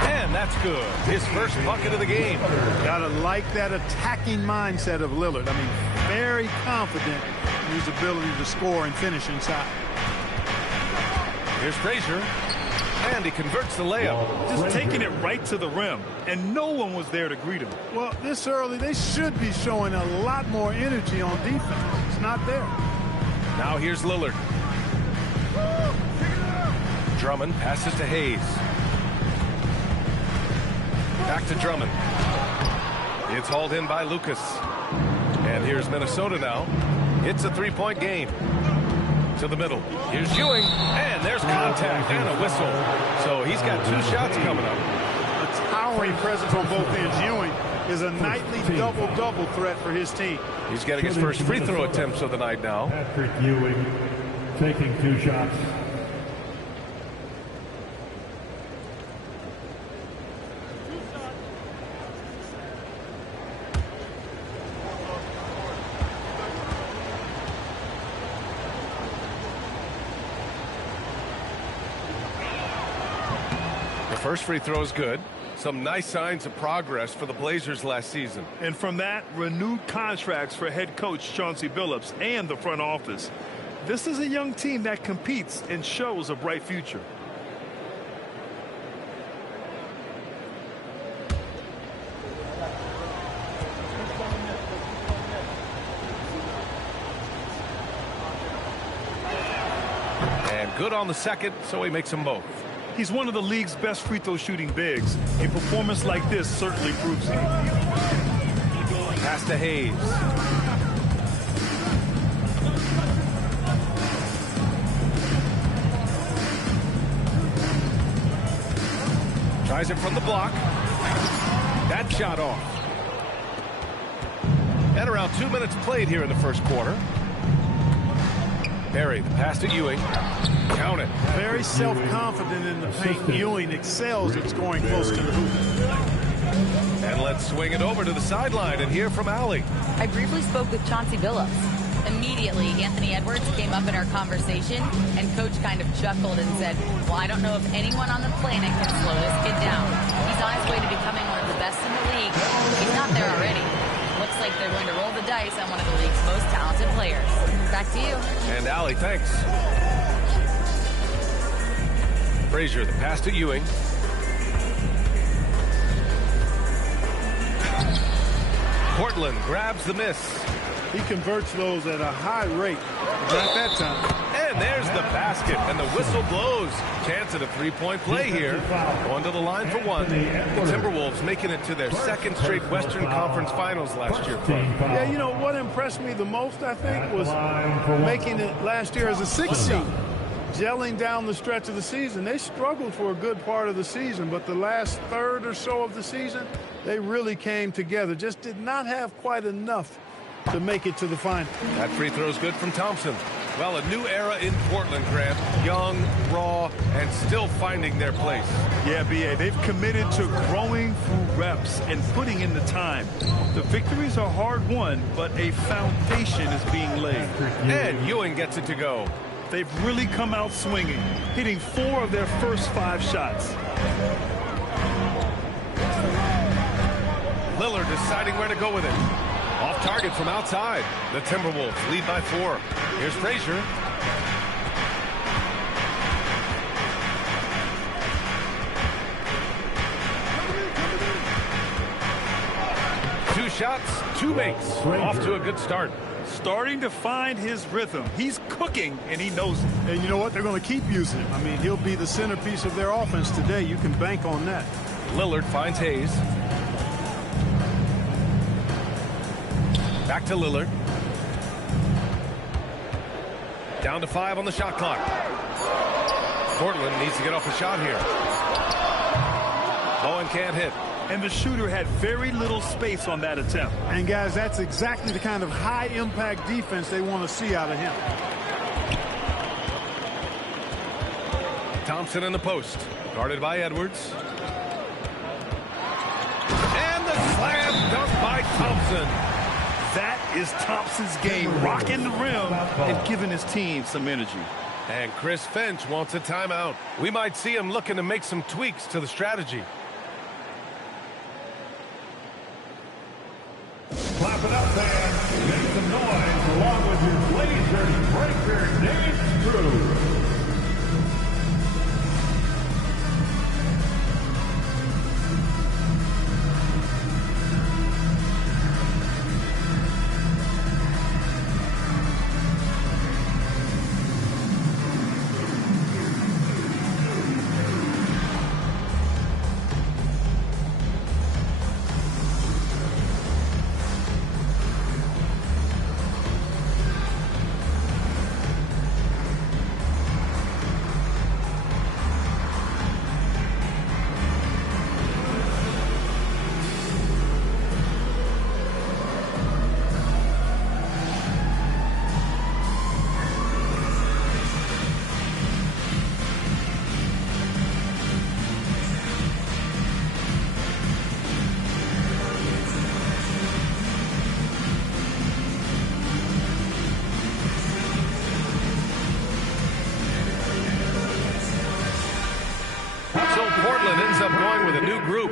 And that's good. His first bucket of the game. Gotta like that attacking mindset of Lillard. I mean, very confident in his ability to score and finish inside. Here's Frazier. And he converts the layup. Just taking it right to the rim. And no one was there to greet him. Well, this early, they should be showing a lot more energy on defense. It's not there. Now here's Lillard. Drummond passes to Hayes. Back to Drummond. It's hauled in by Lucas. And here's Minnesota now. It's a 3-point game. To the middle. Here's Ewing. And there's contact and a whistle. So he's got 2 shots coming up. A towering presence on both ends. Ewing is a nightly double-double threat for his team. He's getting his first free throw attempts of the night now. Patrick Ewing taking 2 shots. First free throw is good. Some nice signs of progress for the Blazers last season. And from that, renewed contracts for head coach Chauncey Billups and the front office. This is a young team that competes and shows a bright future. And good on the second, so he makes them both. He's one of the league's best free throw shooting bigs. A performance like this certainly proves it. Pass to Hayes. Tries it from the block. That shot off. And around 2 minutes played here in the first quarter. Barry, the pass to Ewing. Count it. Very self-confident in the paint. Ewing excels at scoring close to the hoop. And let's swing it over to the sideline and hear from Allie. I briefly spoke with Chauncey Billups. Immediately, Anthony Edwards came up in our conversation, and Coach kind of chuckled and said, well, I don't know if anyone on the planet can slow this kid down. He's on his way to becoming one of the best in the league. He's not there already. Looks like they're going to roll the dice on one of the league's most talented players. Back to you. And Allie, thanks. Frazier, the pass to Ewing. Portland grabs the miss. He converts those at a high rate. Not that time. And there's the basket, and the whistle blows. Chance at a 3-point play here. Going to the line for one. The Timberwolves making it to their second straight Western Conference Finals last year. Yeah, you know, what impressed me the most, I think, was making it last year as a 6th seed. Gelling down the stretch of the season. They struggled for a good part of the season, but the last third or so of the season, they really came together. Just did not have quite enough to make it to the final. That free throw is good from Thompson. Well, a new era in Portland, Grant. Young, raw, and still finding their place. Yeah, B.A., they've committed to growing through reps and putting in the time. The victories are hard-won, but a foundation is being laid. And Ewing gets it to go. They've really come out swinging, hitting 4 of their first 5 shots. Lillard deciding where to go with it. Off target from outside. The Timberwolves lead by 4. Here's Frazier. Two shots, 2 makes. Off to a good start. Starting to find his rhythm. He's cooking, and he knows it. And you know what? They're going to keep using him. I mean, he'll be the centerpiece of their offense today. You can bank on that. Lillard finds Hayes. Back to Lillard. Down to 5 on the shot clock. Portland needs to get off a shot here. Bowen can't hit. and the shooter had very little space on that attempt. And, guys, that's exactly the kind of high-impact defense they want to see out of him. Thompson in the post, guarded by Edwards. And the slam dunk by Thompson. That is Thompson's game, rocking the rim and giving his team some energy. And Chris Finch wants a timeout. We might see him looking to make some tweaks to the strategy. Clap it up, fans. Make some noise along with your Blazers break their names through. Portland ends up going with a new group.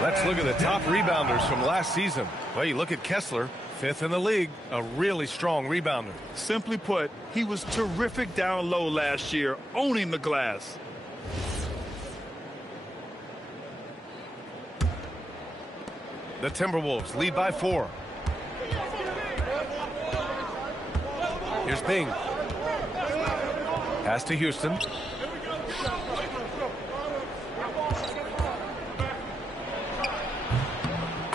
Let's look at the top rebounders from last season. Well, you look at Kessler, 5th in the league, a really strong rebounder. Simply put, he was terrific down low last year, owning the glass. The Timberwolves lead by 4. Here's Bing. Pass to Houston.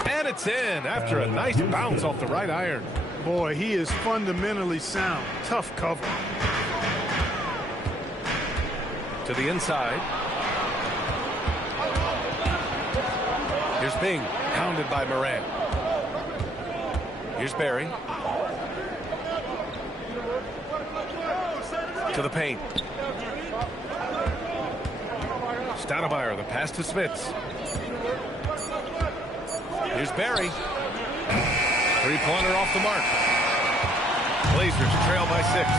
And it's in after a nice bounce off the right iron. Boy, he is fundamentally sound. Tough cover. To the inside. Here's Bing, pounded by Morant. Here's Barry. To the paint. Stoudemire, the pass to Smits. Here's Barry. Three-pointer off the mark. Blazers trail by 6.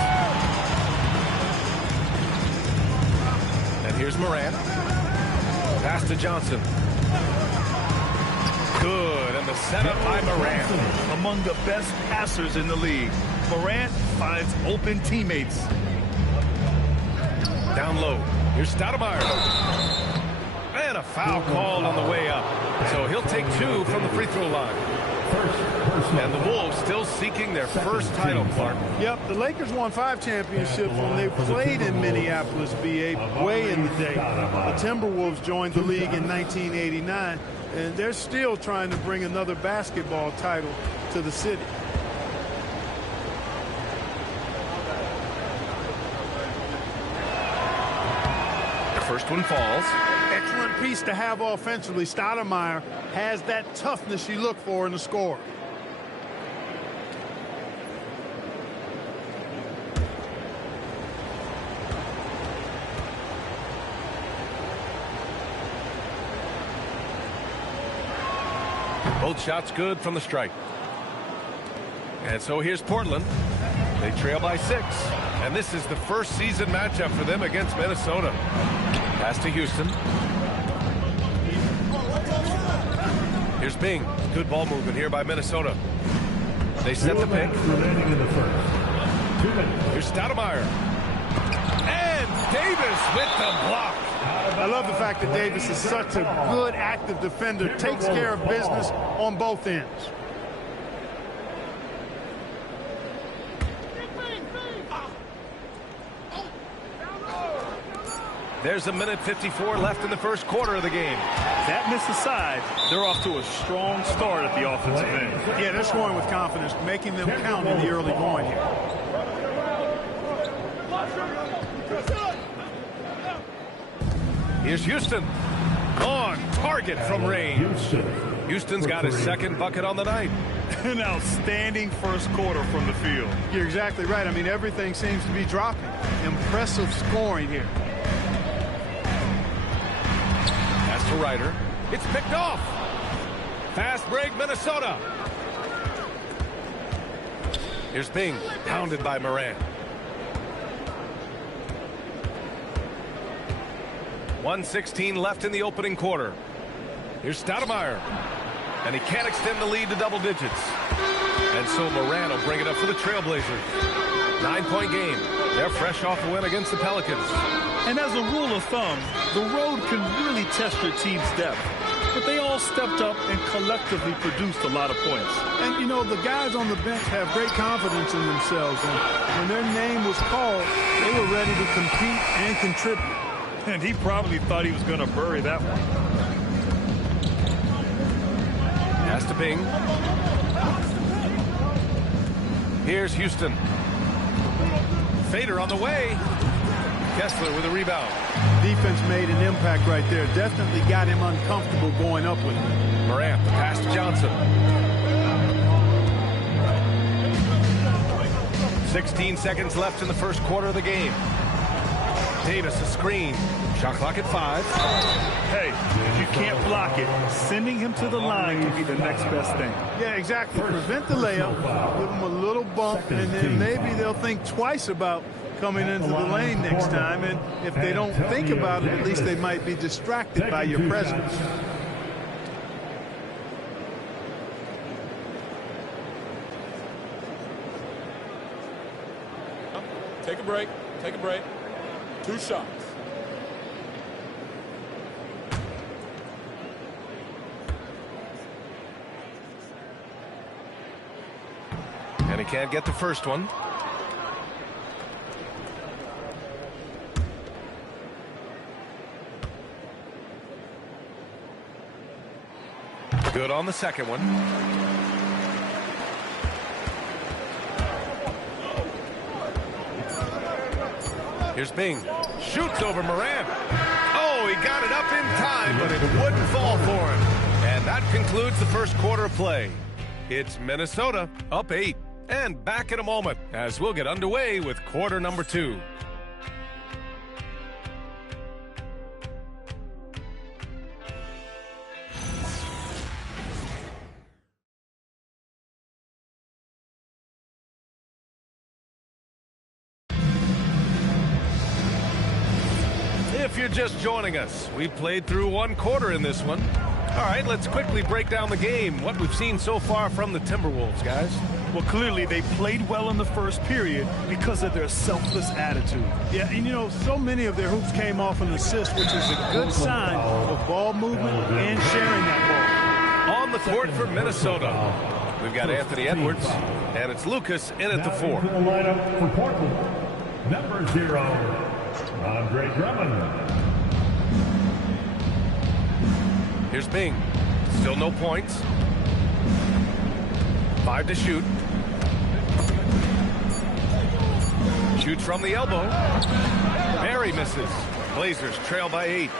And here's Morant. Pass to Johnson. Good, and the setup by Morant. Among the best passers in the league, Morant finds open teammates. Down low. Here's Stoudemire. And a foul called on the way up. So he'll take 2 from the free throw line. And the Wolves still seeking their first title, Clark. Yep, the Lakers won 5 championships when they played in Minneapolis, BA, way in the day. The Timberwolves joined the league in 1989, and they're still trying to bring another basketball title to the city. The first one falls. Excellent piece to have offensively. Stoudemire has that toughness you look for in a scorer. Both shots good from the strike. And so here's Portland. They trail by 6. And this is the first season matchup for them against Minnesota. Pass to Houston. Here's Bing. Good ball movement here by Minnesota. They set the pick. Here's Stoudemire. And Davis with the block. I love the fact that Davis is such a good active defender. Takes care of business on both ends. There's 1:54 left in the first quarter of the game. That missed aside, they're off to a strong start at the offensive end. Yeah, they're scoring with confidence, making them count in the early going here. Here's Houston. On target from range. Houston's got his second bucket on the night. An outstanding first quarter from the field. You're exactly right. I mean, everything seems to be dropping. Impressive scoring here. Pass to Ryder. It's picked off. Fast break, Minnesota. Here's Bing, pounded by Moran. 1:16 left in the opening quarter. Here's Stoudemire. And he can't extend the lead to double digits. And so Moran will bring it up for the Trailblazers. 9-point game. They're fresh off a win against the Pelicans. And as a rule of thumb, the road can really test your team's depth. But they all stepped up and collectively produced a lot of points. And, you know, the guys on the bench have great confidence in themselves. And when their name was called, they were ready to compete and contribute. And he probably thought he was going to bury that one. Pass to Bing. Here's Houston. Fader on the way. Kessler with a rebound. Defense made an impact right there. Definitely got him uncomfortable going up with it. Morant, the pass to Johnson. 16 seconds left in the first quarter of the game. Davis a screen. Shot clock at 5. Hey, if you can't block it, sending him to the line can be the next best thing. Yeah, exactly. Prevent the layup, give them a little bump, and then maybe they'll think twice about coming into the lane next time. And if they don't think about it, at least they might be distracted by your presence. Take a break. Take a break. 2 shots. And he can't get the first one. Good on the second one. Here's Bing. Shoots over Moran. Oh, he got it up in time, but it wouldn't fall for him. And that concludes the first quarter of play. It's Minnesota up 8. And back in a moment as we'll get underway with quarter number 2. If you're just joining us, we played through 1 quarter in this one. All right, let's quickly break down the game, what we've seen so far from the Timberwolves, guys. Well, clearly they played well in the first period because of their selfless attitude. Yeah, and you know, so many of their hoops came off an assist, which is a good sign of ball movement and sharing that ball. On the court for Minnesota, we've got Anthony Edwards, and it's Lucas in at the 4. The lineup for Portland, number 0, Andre Drummond. Here's Bing. Still no points. 5 to shoot. Shoots from the elbow. Barry misses. Blazers trail by 8.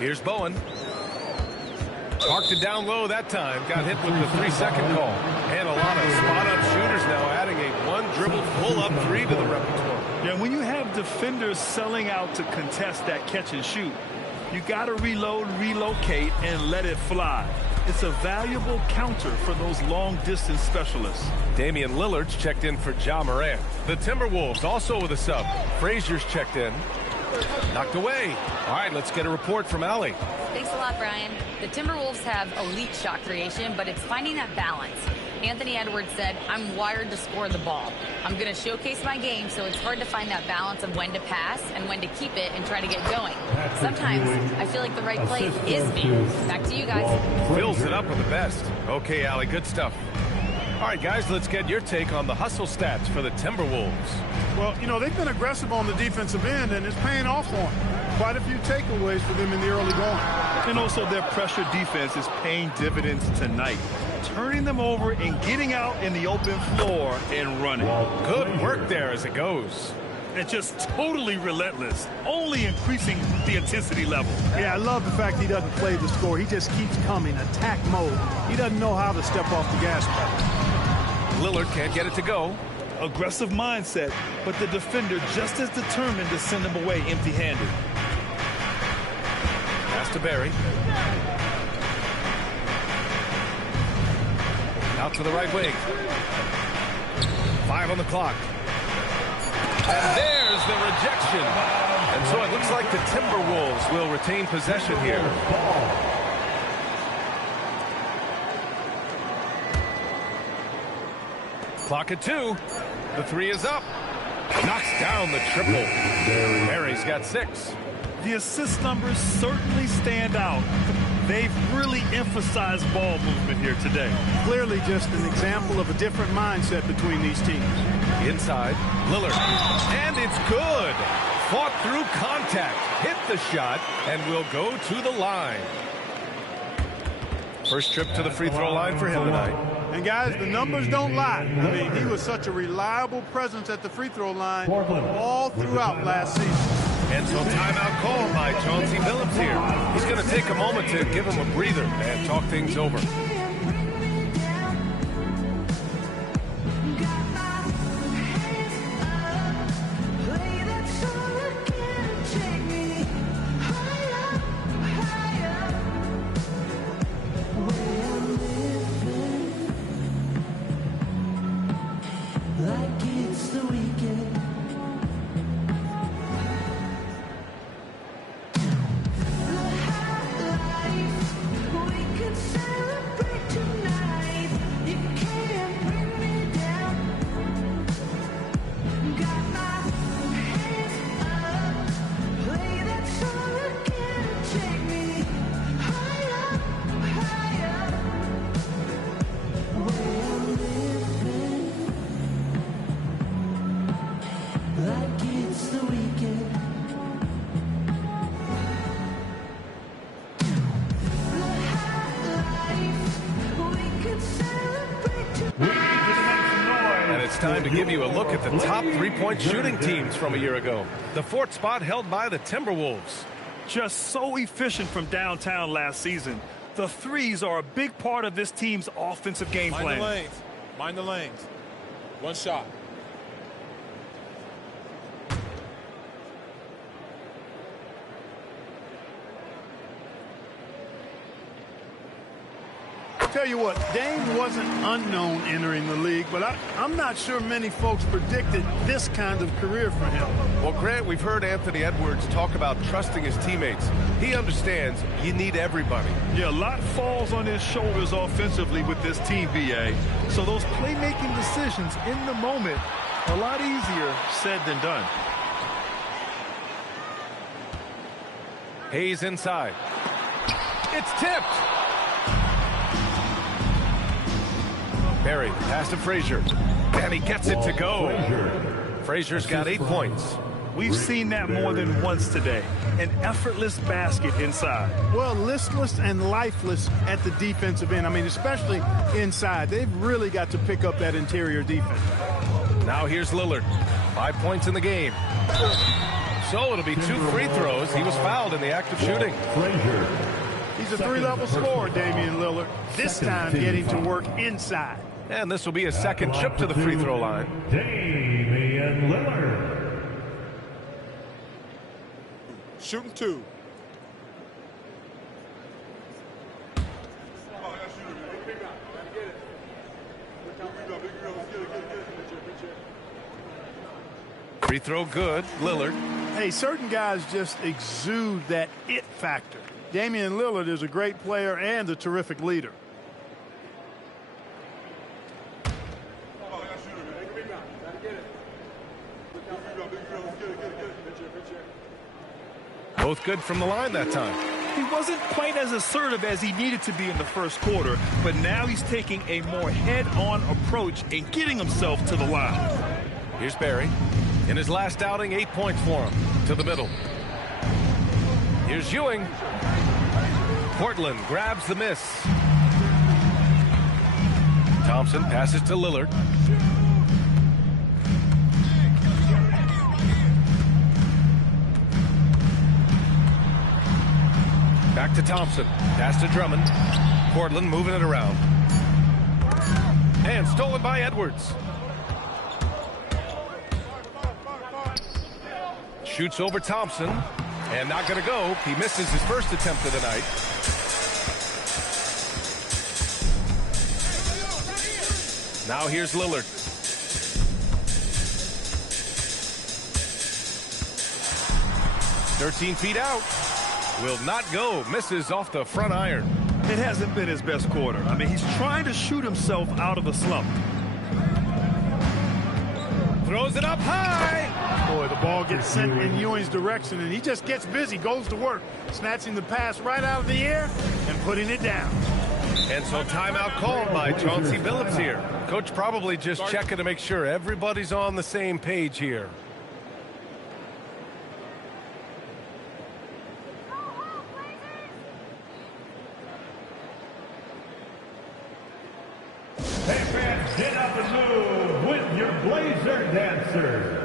Here's Bowen. Parked it down low that time. Got hit with the 3-second call. And a lot of spot-up shooters now, adding a one-dribble pull-up 3 to the repertoire. Yeah, when you have defenders selling out to contest that catch and shoot, you got to reload, relocate, and let it fly. It's a valuable counter for those long-distance specialists. Damian Lillard's checked in for Ja Morant. The Timberwolves also with a sub. Frazier's checked in. Knocked away. All right, let's get a report from Allie. Thanks a lot, Brian. The Timberwolves have elite shot creation, but it's finding that balance. Anthony Edwards said, I'm wired to score the ball. I'm going to showcase my game, so it's hard to find that balance of when to pass and when to keep it and try to get going. Sometimes I feel like the right play is me. Back to you guys. Fills it up with the best. Okay, Allie, good stuff. All right, guys, let's get your take on the hustle stats for the Timberwolves. Well, you know, they've been aggressive on the defensive end, and it's paying off for them. Quite a few takeaways for them in the early going. And also their pressure defense is paying dividends tonight. Turning them over and getting out in the open floor and running. Good work there as it goes. and just totally relentless, only increasing the intensity level. Yeah, I love the fact he doesn't play the score. He just keeps coming, attack mode. He doesn't know how to step off the gas pedal. Lillard can't get it to go. Aggressive mindset, but the defender just as determined to send him away empty-handed. Pass to Barry. Out to the right wing. 5 on the clock. And there's the rejection. And so it looks like the Timberwolves will retain possession here. Clock at 2. The 3 is up. Knocks down the triple. Barry's got 6. The assist numbers certainly stand out. They've really emphasized ball movement here today. Clearly just an example of a different mindset between these teams. Inside, Lillard. And it's good. Fought through contact. Hit the shot and will go to the line. First trip to the free throw line for him tonight. And guys, the numbers don't lie. I mean, he was such a reliable presence at the free throw line all throughout last season. And so timeout called by Chauncey Billups here. He's going to take a moment to give him a breather and talk things over. Time to give you a look at the top three-point shooting teams from a year ago. The 4th spot held by the Timberwolves. Just so efficient from downtown last season. The threes are a big part of this team's offensive game plan. Mind the lanes. Mind the lanes. One shot. Tell you what, Dame wasn't unknown entering the league, but I'm not sure many folks predicted this kind of career for him. Well, Grant, we've heard Anthony Edwards talk about trusting his teammates. He understands you need everybody. Yeah, a lot falls on his shoulders offensively with this team, VA. So those playmaking decisions in the moment, a lot easier said than done. Hayes inside. It's tipped. Barry, pass to Frazier. And he gets it to go. Frazier's got 8 points. We've seen that more than once today. An effortless basket inside. Well, listless and lifeless at the defensive end. I mean, especially inside. They've really got to pick up that interior defense. Now here's Lillard. 5 points in the game. So it'll be 2 free throws. He was fouled in the act of shooting. He's a 3-level scorer, Damian Lillard. This time getting to work inside. And this will be his 2nd trip to the free throw line. Damian Lillard. Shooting 2. Free throw good, Lillard. Hey, certain guys just exude that it factor. Damian Lillard is a great player and a terrific leader. Both good from the line that time. He wasn't quite as assertive as he needed to be in the first quarter, but now he's taking a more head-on approach and getting himself to the line. Here's Barry. In his last outing, 8 points for him. To the middle. Here's Ewing. Portland grabs the miss. Thompson passes to Lillard. Back to Thompson. Pass to Drummond. Portland moving it around. And stolen by Edwards. Shoots over Thompson. And not going to go. He misses his first attempt of the night. Now here's Lillard. "13 feet out. Will not go. Misses off the front iron." It hasn't been his best quarter. I mean, he's trying to shoot himself out of a slump. Throws it up high. Boy, the ball gets sent in Ewing's direction, and he just gets busy, goes to work, snatching the pass right out of the air and putting it down. And so timeout called by Chauncey Billups here. Coach probably just checking to make sure everybody's on the same page here. Hey fans, get up and move with your Blazer dancers.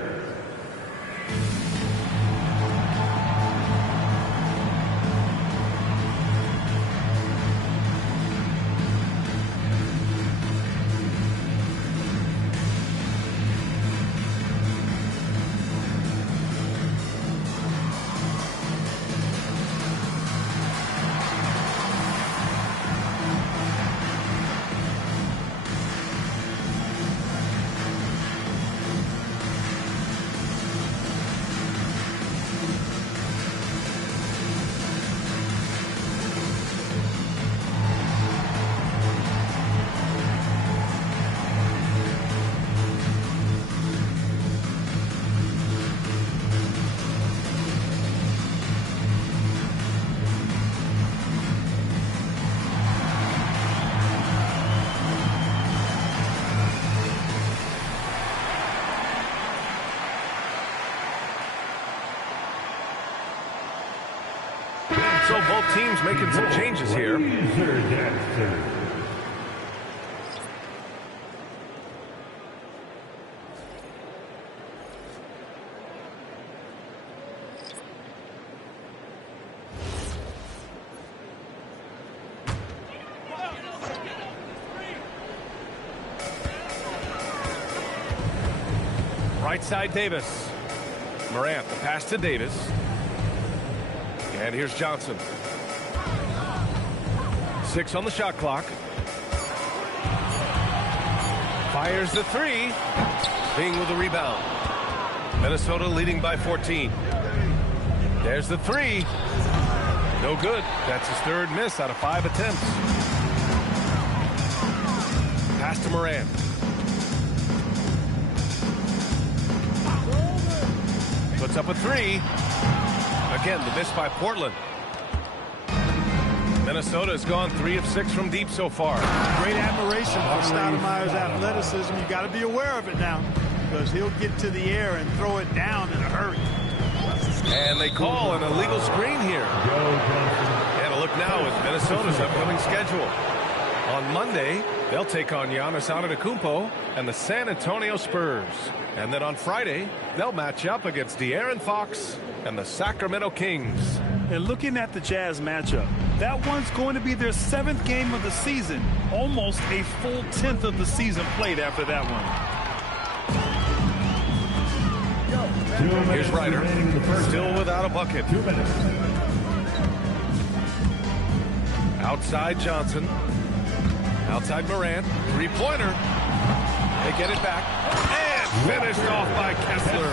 So both teams making some changes here. Right side Davis. Morant, the pass to Davis. And here's Johnson. 6 on the shot clock. Fires the three. Bing with the rebound. Minnesota leading by 14. There's the three. No good. That's his third miss out of 5 attempts. Pass to Morant. Puts up a three. Again, the miss by Portland. Minnesota has gone 3 of 6 from deep so far. Great admiration for Stoudemire's athleticism. You got to be aware of it now, because he'll get to the air and throw it down in a hurry. And they call an illegal screen here. And a look now at Minnesota's upcoming schedule. On Monday, they'll take on Giannis Antetokounmpo and the San Antonio Spurs. And then on Friday, they'll match up against De'Aaron Fox and the Sacramento Kings. And looking at the Jazz matchup, that one's going to be their 7th game of the season. Almost a full 10th of the season played after that one. Here's Ryder, still without a bucket. 2 minutes. Outside Johnson. Outside Morant. 3-pointer. They get it back. And finished off by Kessler.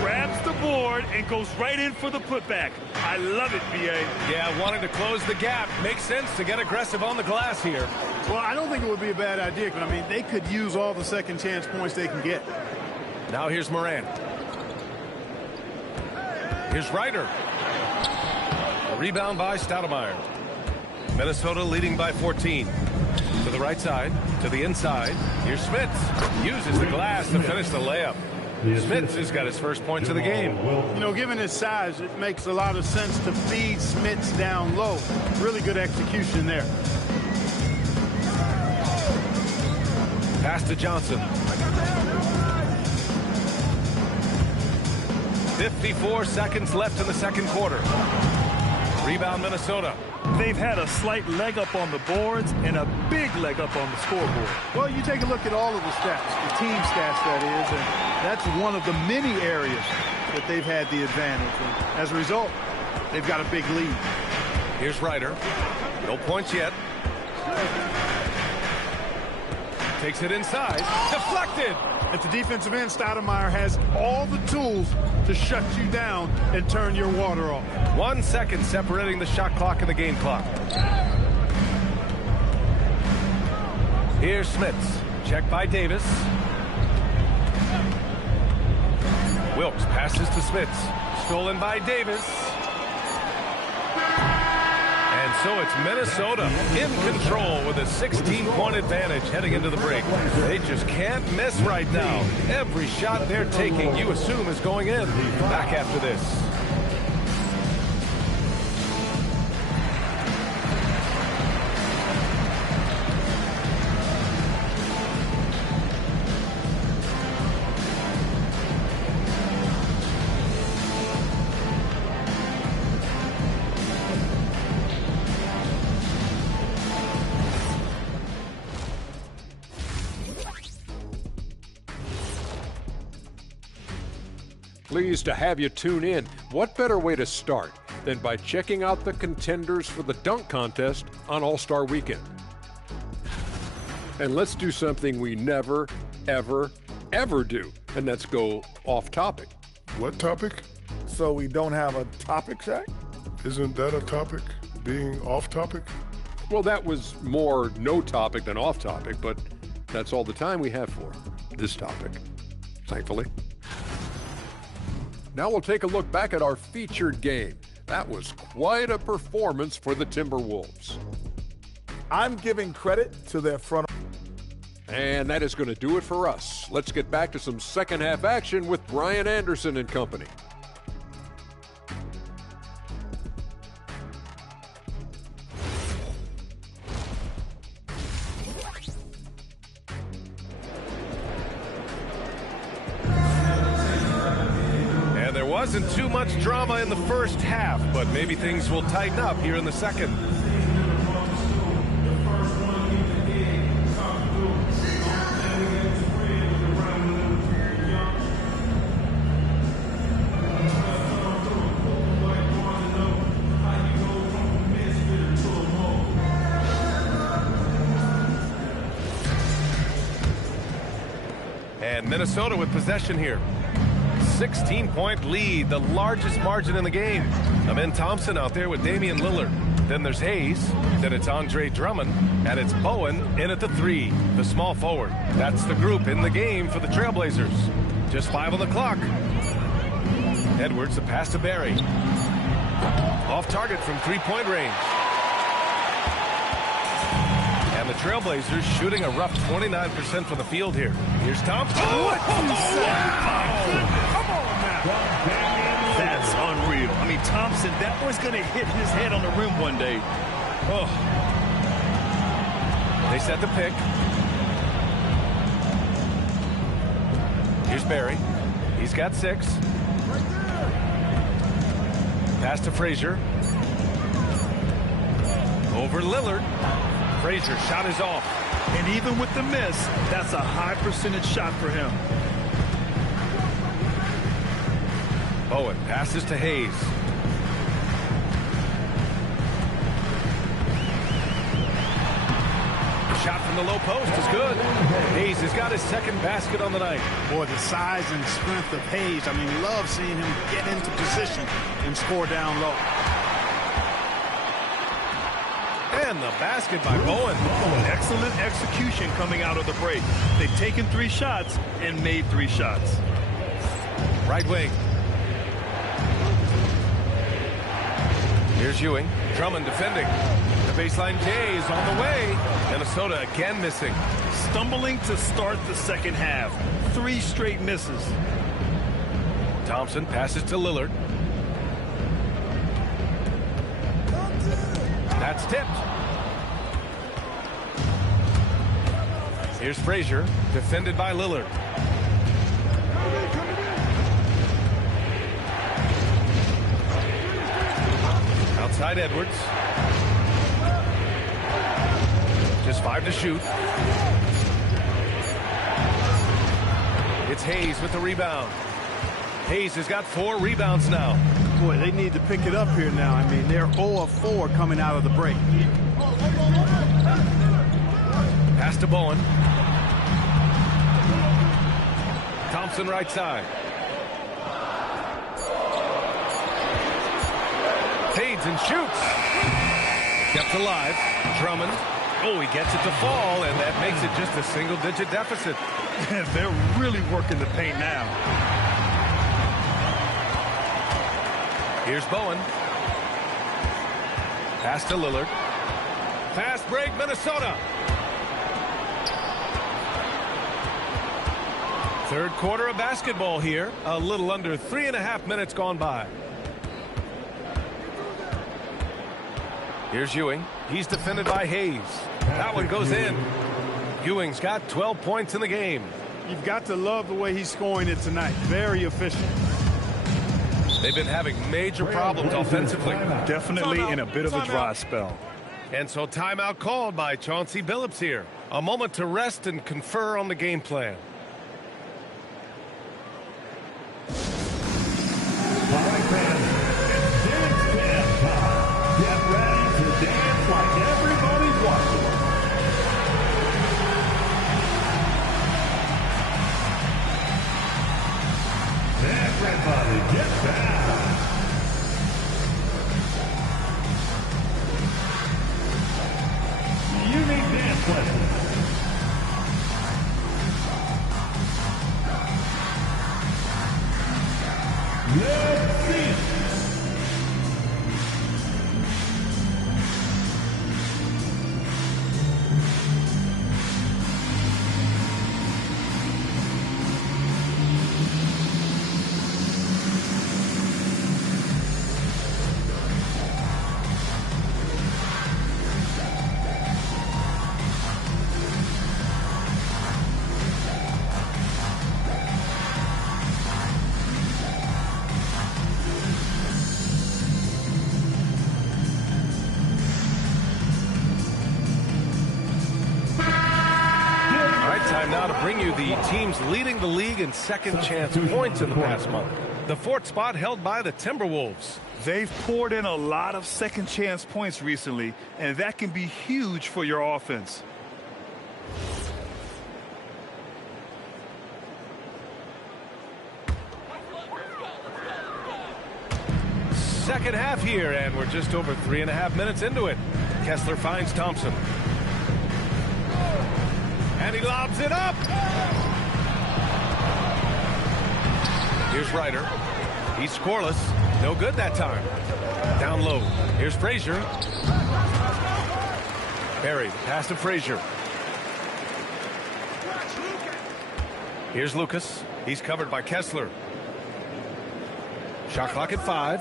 Grabs the board and goes right in for the putback. I love it, B.A. Yeah, wanting to close the gap. Makes sense to get aggressive on the glass here. Well, I don't think it would be a bad idea, but I mean, they could use all the second chance points they can get. Now here's Morant. Here's Ryder. A rebound by Stoudemire. Minnesota leading by 14. To the right side, to the inside. Here's Smits. Uses the glass to finish the layup. Smits has got his first points of the game. You know, given his size, it makes a lot of sense to feed Smits down low. Really good execution there. Pass to Johnson. 54 seconds left in the second quarter. Rebound, Minnesota. They've had a slight leg up on the boards and a big leg up on the scoreboard. Well, you take a look at all of the stats, the team stats, that is, and that's one of the many areas that they've had the advantage. And as a result, they've got a big lead. Here's Ryder. No points yet. Takes it inside. Deflected. At the defensive end, Stoudemire has all the tools to shut you down and turn your water off. 1 second separating the shot clock and the game clock. Here's Smits. Checked by Davis. Wilkes passes to Smits. Stolen by Davis. And so it's Minnesota in control with a 16-point advantage heading into the break. They just can't miss right now. Every shot they're taking, you assume, is going in. Back after this. Pleased to have you tune in. What better way to start than by checking out the contenders for the dunk contest on All-Star Weekend? And let's do something we never, ever, ever do, and that's go off topic. What topic? So we don't have a topic, Shaq? Isn't that a topic? Being off topic? Well, that was more no topic than off topic, but that's all the time we have for this topic, thankfully. Now we'll take a look back at our featured game. That was quite a performance for the Timberwolves. I'm giving credit to their front. And that is going to do it for us. Let's get back to some second half action with Brian Anderson and company. Wasn't too much drama in the first half, but maybe things will tighten up here in the second. And Minnesota with possession here. 16-point lead, the largest margin in the game. Amen Thompson out there with Damian Lillard. Then there's Hayes. Then it's Andre Drummond. And it's Bowen in at the 3, the small forward. That's the group in the game for the Trailblazers. Just 5 on the clock. Edwards, the pass to Barry. Off target from 3-point range. And the Trailblazers shooting a rough 29% from the field here. Here's Thompson. What? Come on now. That's unreal. I mean, Thompson, that was going to hit his head on the rim one day. Oh. They set the pick. Here's Barry. He's got 6. Pass to Frazier. Over Lillard. Frazier shot is off. And even with the miss, that's a high percentage shot for him. Bowen passes to Hayes. The shot from the low post is good. Hayes has got his second basket on the night. Boy, the size and strength of Hayes. I mean, love seeing him get into position and score down low. And the basket by Bowen. Excellent execution coming out of the break. They've taken 3 shots and made 3 shots. Right wing. Here's Ewing. Drummond defending. The baseline J is on the way. Minnesota again missing. Stumbling to start the second half. 3 straight misses. Thompson passes to Lillard. That's tipped. Here's Frazier, defended by Lillard. outside Edwards. Just 5 to shoot. It's Hayes with the rebound. Hayes has got 4 rebounds now. Boy, they need to pick it up here now. I mean, they're 0 of 4 coming out of the break. Pass to Bowen. Thompson right side. Fades and shoots. Kept alive. Drummond. Oh, he gets it to fall, and that makes it just a single-digit deficit. They're really working the paint now. Here's Bowen. Pass to Lillard. Fast break, Minnesota. Third quarter of basketball here. A little under 3.5 minutes gone by. Here's Ewing. He's defended by Hayes. That one goes in. Ewing's got 12 points in the game. You've got to love the way he's scoring it tonight. Very efficient. They've been having major problems offensively. Definitely in a bit of a dry spell. And so timeout called by Chauncey Billups here. A moment to rest and confer on the game plan. Get ready to dance like everybody's watching. Everybody get down. Unique dance lessons. Let's see. Now to bring you the teams leading the league in second chance points in the past month. The 4th spot held by the Timberwolves. They've poured in a lot of second chance points recently, and that can be huge for your offense. Second half here, and we're just over 3.5 minutes into it. Kessler finds Thompson. And he lobs it up. Here's Ryder. He's scoreless. No good that time. Down low. Here's Frazier. Buried. Pass to Frazier. Here's Lucas. He's covered by Kessler. Shot clock at 5.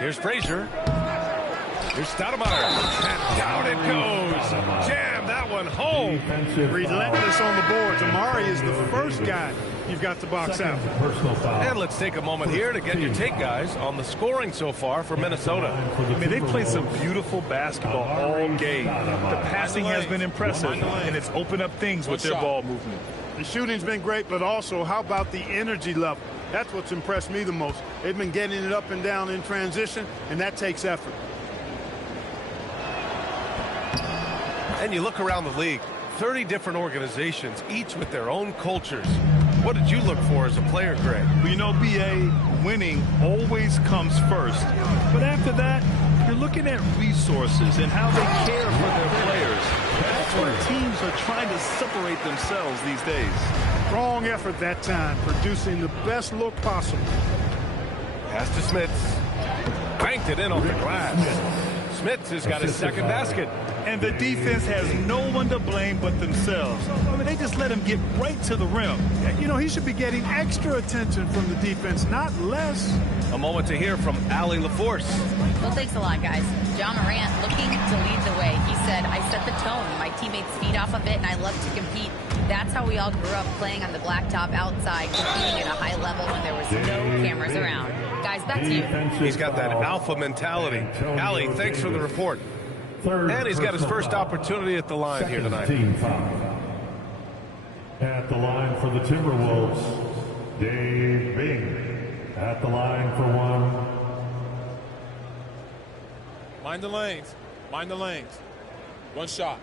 Here's Frazier. Here's Stoudemire. And down it goes. Jam that one home. Relentless on the boards. Amari is the first guy you've got to box out. And let's take a moment here to get your take, guys, on the scoring so far for Minnesota. I mean, they've played some beautiful basketball all game. The passing has been impressive, and it's opened up things with their ball movement. The shooting's been great, but also how about the energy level? That's what's impressed me the most. They've been getting it up and down in transition, and that takes effort. And you look around the league, 30 different organizations, each with their own cultures. What did you look for as a player, Greg? Well, you know, B.A., winning always comes first. But after that, you're looking at resources and how they care for their players. That's where teams are trying to separate themselves these days. Strong effort that time, producing the best look possible. Pass to Smits. Banked it in off the glass. Smits has got his second basket. And the defense has no one to blame but themselves. I mean, they just let him get right to the rim. You know, he should be getting extra attention from the defense, not less. A moment to hear from Allie LaForce. Well, thanks a lot, guys. John Morant looking to lead the way. He said, I set the tone. My teammates feed off of it, and I love to compete. That's how we all grew up, playing on the blacktop outside, competing at a high level when there was no cameras around. guys, back to you. He's got that alpha mentality. Allie, thanks for the report. And he's got his first opportunity at the line here tonight. At the line for the Timberwolves, Dave Bing. At the line for one. Mind the lanes. Mind the lanes. One shot.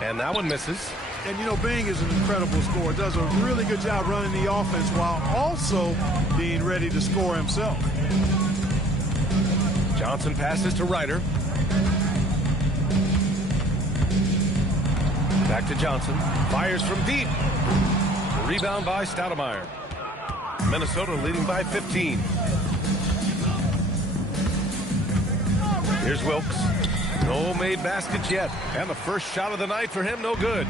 And that one misses. And, you know, Bing is an incredible scorer. Does a really good job running the offense while also being ready to score himself. Johnson passes to Ryder. Back to Johnson. Fires from deep. Rebound by Stoudemire. Minnesota leading by 15. Here's Wilkes. No made baskets yet. And the first shot of the night for him, no good.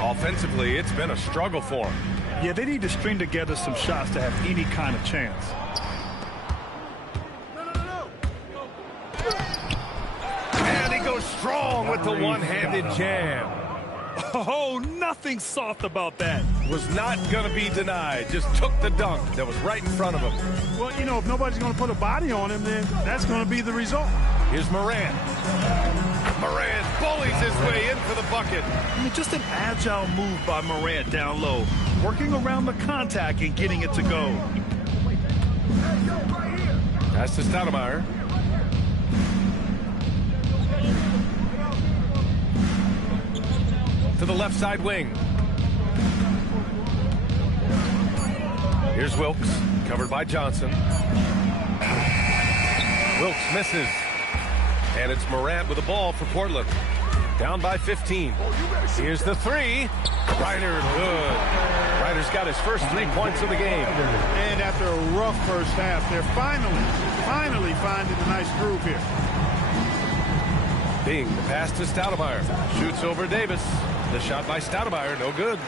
Offensively, it's been a struggle for him. Yeah, they need to string together some shots to have any kind of chance. And he goes strong with the one-handed jam. Oh, nothing soft about that. Was not going to be denied. Just took the dunk that was right in front of him. Well, you know, if nobody's going to put a body on him, then that's going to be the result. Here's Morant. Morant bullies his way in for the bucket. I mean, just an agile move by Morant down low, working around the contact and getting it to go. Pass to Stoudemire. To the left side wing. Here's Wilkes, covered by Johnson. Wilkes misses. And it's Morant with the ball for Portland. Down by 15. Here's the three. Ryder, good. Ryder's got his first 3 points of the game. And after a rough first half, they're finally finding a nice groove here. Bing, the pass to Stoudemire. Shoots over Davis. The shot by Stoudemire, no good.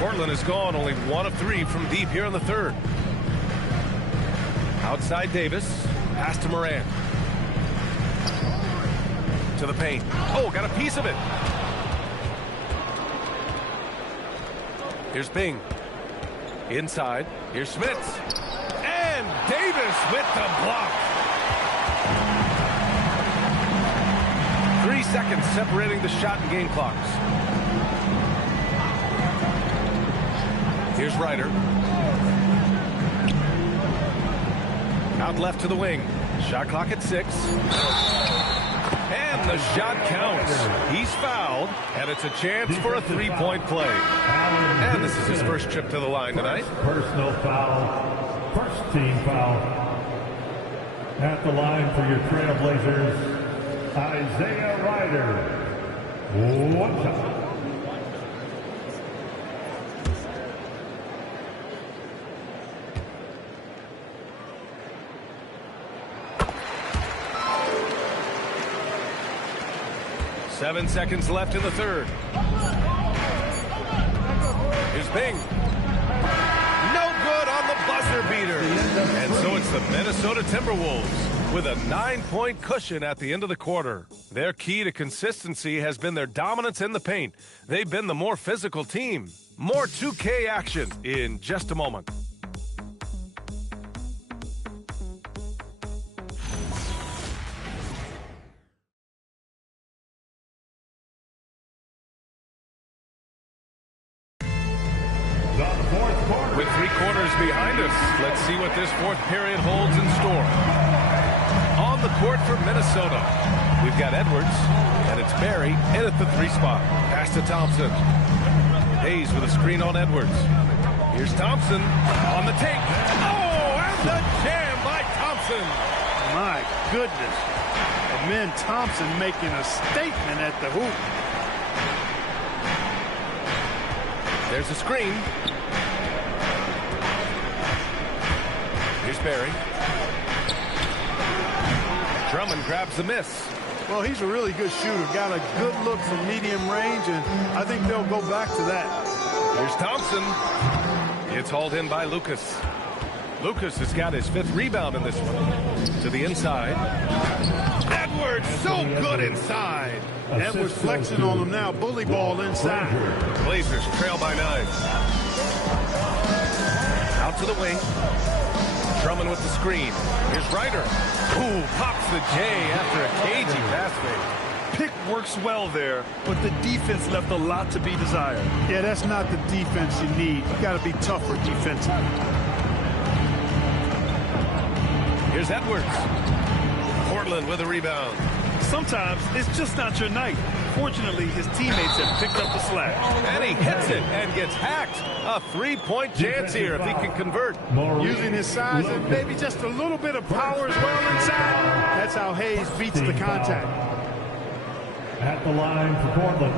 Portland has gone only 1 of 3 from deep here in the third. Outside Davis. Pass to Morant. To the paint. Oh, got a piece of it. Here's Bing. Inside. Here's Smits. And Davis with the block. 3 seconds separating the shot and game clocks. Here's Ryder. Out left to the wing. Shot clock at 6. And the shot counts. He's fouled, and it's a chance for a 3-point play. And this is his first trip to the line tonight. Personal foul. First team foul. At the line for your Trailblazers, Isaiah Ryder. 1 shot. Seven seconds left in the third. Here's Bing. No good on the buzzer beater. And so it's the Minnesota Timberwolves with a 9-point cushion at the end of the quarter. Their key to consistency has been their dominance in the paint. They've been the more physical team. More 2K action in just a moment. With 3 quarters behind us, let's see what this fourth period holds in store. On the court for Minnesota, we've got Edwards, and it's Barry in at the 3 spot. Pass to Thompson. Hayes with a screen on Edwards. Here's Thompson on the take. Oh, and the jam by Thompson. My goodness. Amen Thompson making a statement at the hoop. There's a screen. Here's Barry. Drummond grabs the miss. Well, he's a really good shooter. Got a good look from medium range, and I think they'll go back to that. Here's Thompson. It's hauled in by Lucas. Lucas has got his 5th rebound in this one. To the inside. Edwards, so good inside. Edwards flexing on him now. Bully ball inside. Blazers trail by 9. Out to the wing. Drummond with the screen. Here's Ryder. Ooh, pops the J after a cagey pass fake. Pick works well there, but the defense left a lot to be desired. Yeah, that's not the defense you need. You got to be tougher defensively. Here's Edwards. Portland with a rebound. Sometimes it's just not your night. Fortunately, his teammates have picked up the slack. And he hits it and gets hacked. A 3-point chance here if he can convert. Using his size and maybe just a little bit of power as well inside. That's how Hayes beats the contact. At the line for Portland,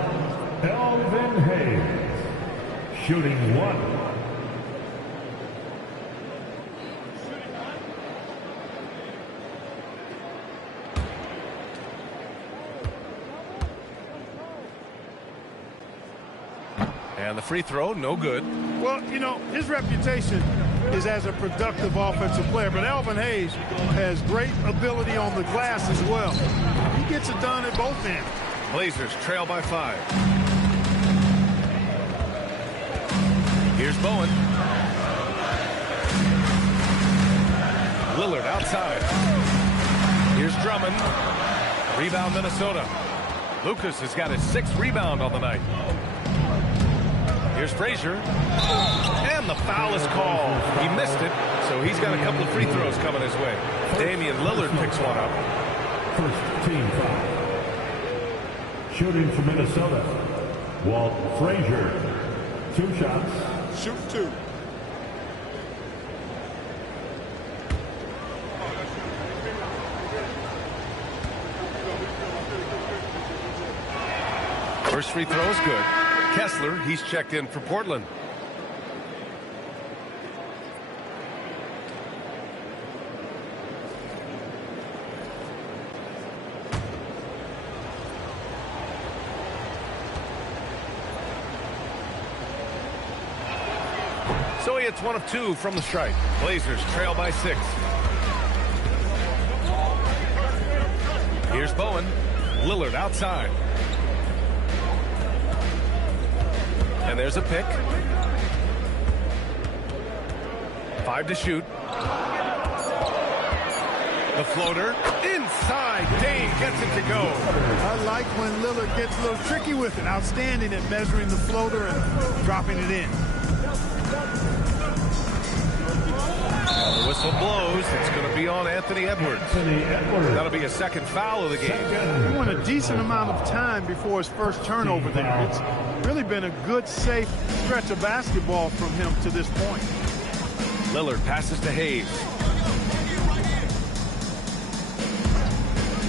Elvin Hayes, shooting 1. And the free throw, no good. Well, you know, his reputation is as a productive offensive player, but Elvin Hayes has great ability on the glass as well. He gets it done at both ends. Blazers trail by 5. Here's Bowen. Lillard outside. Here's Drummond. Rebound Minnesota. Lucas has got his 6th rebound on the night. Here's Frazier. And the foul is called. He missed it, so he's got a couple of free throws coming his way. Damian Lillard picks one up. First team foul. Shooting for Minnesota, Walt Frazier. 2 shots. Shoot 2. First free throw is good. Kessler, he's checked in for Portland. So he hits 1 of 2 from the strike. Blazers trail by 6. Here's Bowen. Lillard outside. And there's a pick. 5 to shoot. The floater inside. Dave gets it to go. I like when Lillard gets a little tricky with it. Outstanding at measuring the floater and dropping it in. The whistle blows. It's going to be on Anthony Edwards. That'll be a 2nd foul of the game. He went a decent amount of time before his first turnover there. It's really been a good, safe stretch of basketball from him to this point. Lillard passes to Hayes.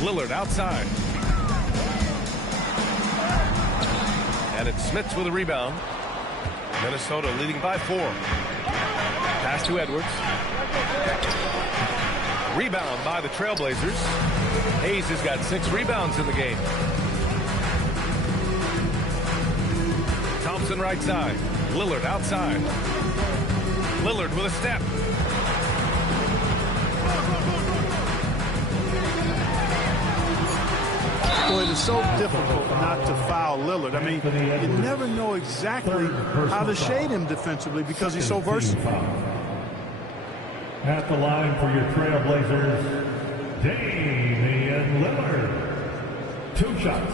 Lillard outside. And it's Smits with a rebound. Minnesota leading by 4. Pass to Edwards. Rebound by the Trailblazers. Hayes has got 6 rebounds in the game. Thompson right side. Lillard outside. Lillard with a step. Boy, it is so difficult not to foul Lillard. I mean, you never know exactly how to shade him defensively because he's so versatile. At the line for your Trailblazers, Damian Lillard. 2 shots.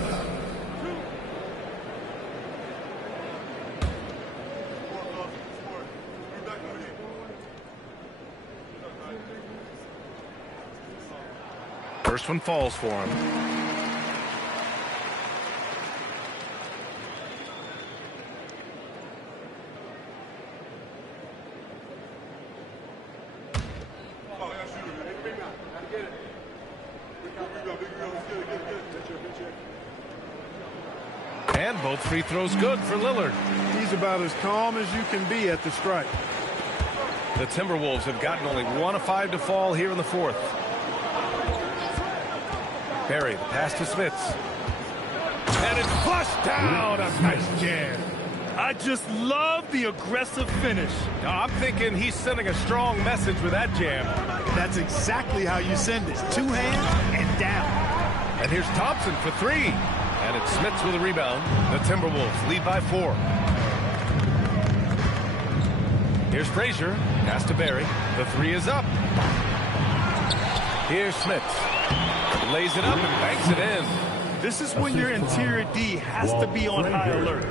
First one falls for him. And both free throws good for Lillard. He's about as calm as you can be at the strike. The Timberwolves have gotten only 1 of 5 to fall here in the 4th. Barry, the pass to Smits. And it's flushed down. A nice jam. I just love the aggressive finish. I'm thinking he's sending a strong message with that jam. That's exactly how you send it. 2 hands and down. And here's Thompson for 3. And it's Smits with a rebound. The Timberwolves lead by 4. Here's Frazier. Pass to Barry. The 3 is up. Here's Smits. Lays it up and banks it in. This is when your interior D has to be on high alert.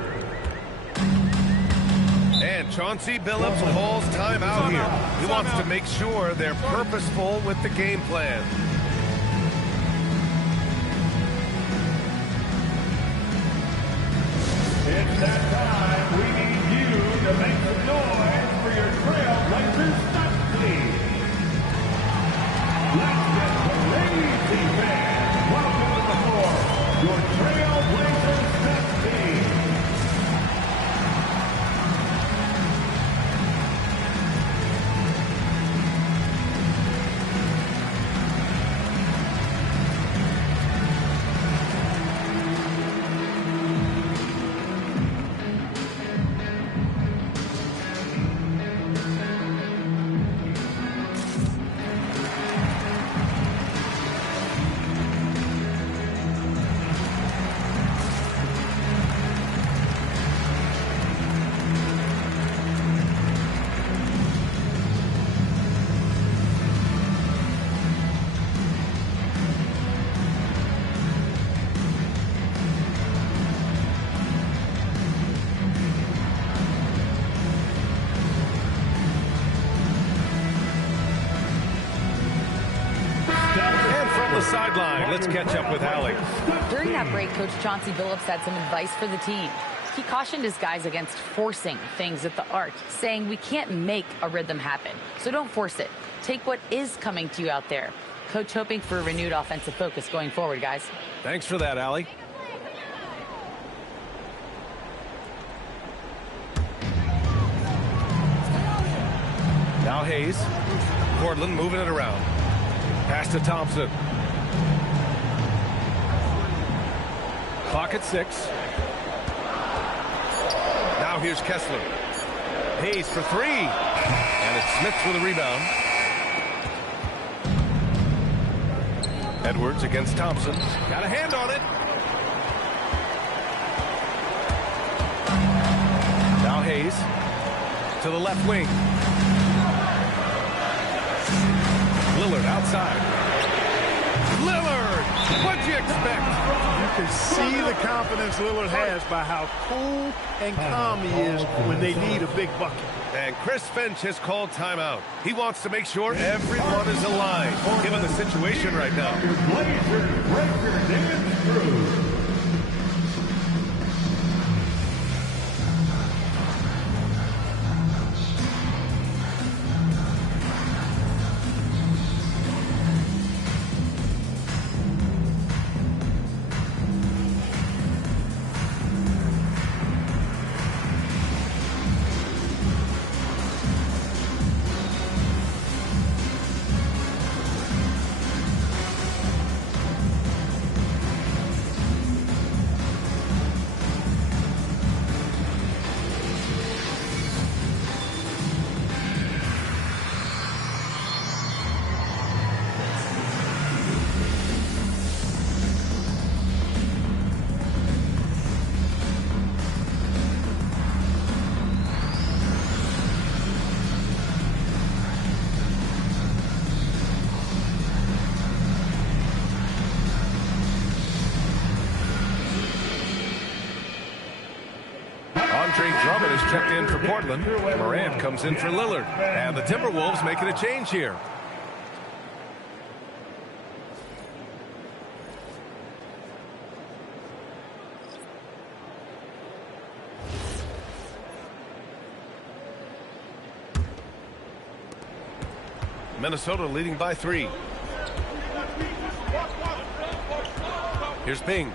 And Chauncey Billups calls timeout here. He wants to make sure they're purposeful with the game plan. It's that time. We need you to make some noise for your Trailblazers stunts team. Let's get crazy, fans. Welcome to the floor, your Trailblazers stunts team. Sideline. Let's catch up with Allie. During that break, Coach Chauncey Billups had some advice for the team. He cautioned his guys against forcing things at the arc, saying we can't make a rhythm happen, so don't force it. Take what is coming to you out there. Coach hoping for a renewed offensive focus going forward, guys. Thanks for that, Allie. Now Hayes. Portland moving it around. Pass to Thompson. Clock at 6. Now here's Kessler. Hayes for 3. And it's Smits with a rebound. Edwards against Thompson. Got a hand on it. Now Hayes to the left wing. Lillard outside. Lillard! What'd you expect? You can see the confidence Lillard has by how cool and calm he is when they need a big bucket. And Chris Finch has called timeout. He wants to make sure everyone is aligned, given the situation right now. Blazers breaker dance through. Drummond is checked in for Portland. Morant comes in for Lillard. And the Timberwolves making a change here. Minnesota leading by 3. Here's Ping.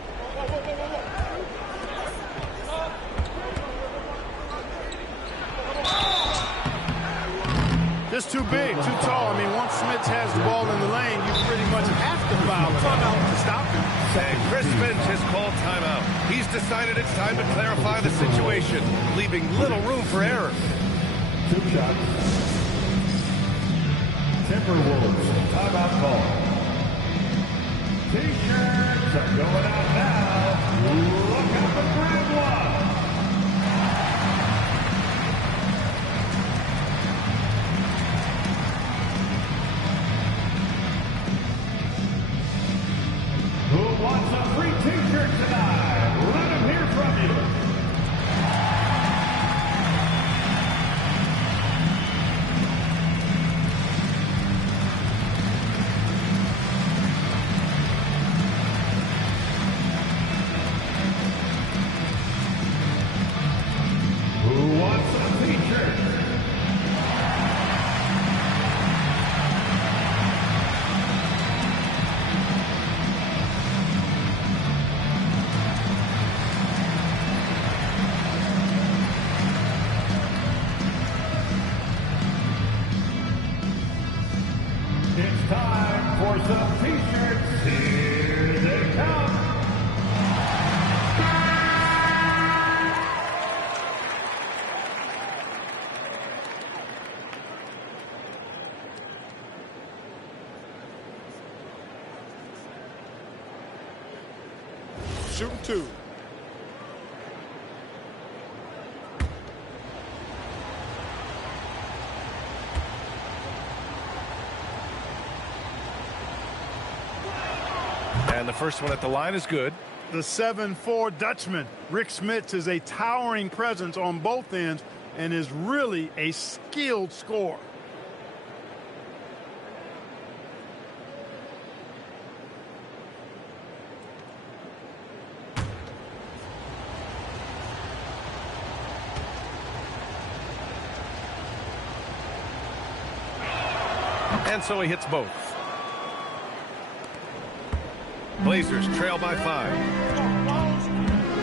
Just too big, too tall. I mean, once Smits has the ball in the lane, you pretty much have to foul him to stop him. And Chris Finch has called timeout. He's decided it's time to clarify the situation, leaving little room for error. 2 shots. Timberwolves timeout call. T-shirts are going out now. Look out for grab one. Who wants a free T-shirt tonight? Let them hear from you. Who wants a T-shirt? It's time for some T-shirts. Here they come. Shooting 2. And the first one at the line is good. The 7'4" Dutchman, Rick Smits, is a towering presence on both ends and is really a skilled scorer. And so he hits both. Blazers trail by 5.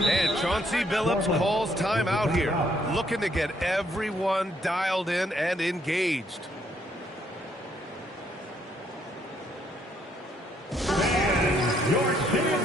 And Chauncey Billups calls timeout here, looking to get everyone dialed in and engaged. Your team.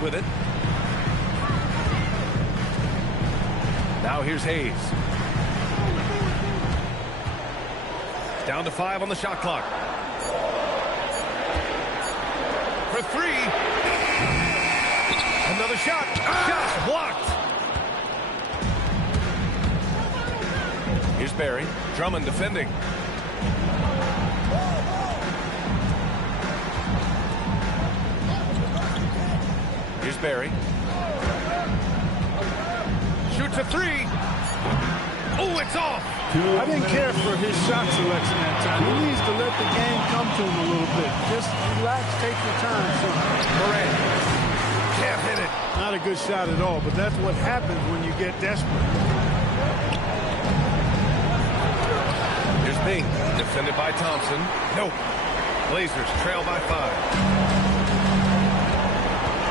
With it. Now here's Hayes. Down to 5 on the shot clock. For 3. Another shot. Shot's blocked. Here's Barry. Drummond defending. Here's Barry. Shoots a 3. Oh, it's off. I didn't care for his shot selection that time. He needs to let the game come to him a little bit. Just relax, take your time, son. Morant can't hit it. Not a good shot at all, but that's what happens when you get desperate. Here's Bing, defended by Thompson. Nope. Blazers trail by 5.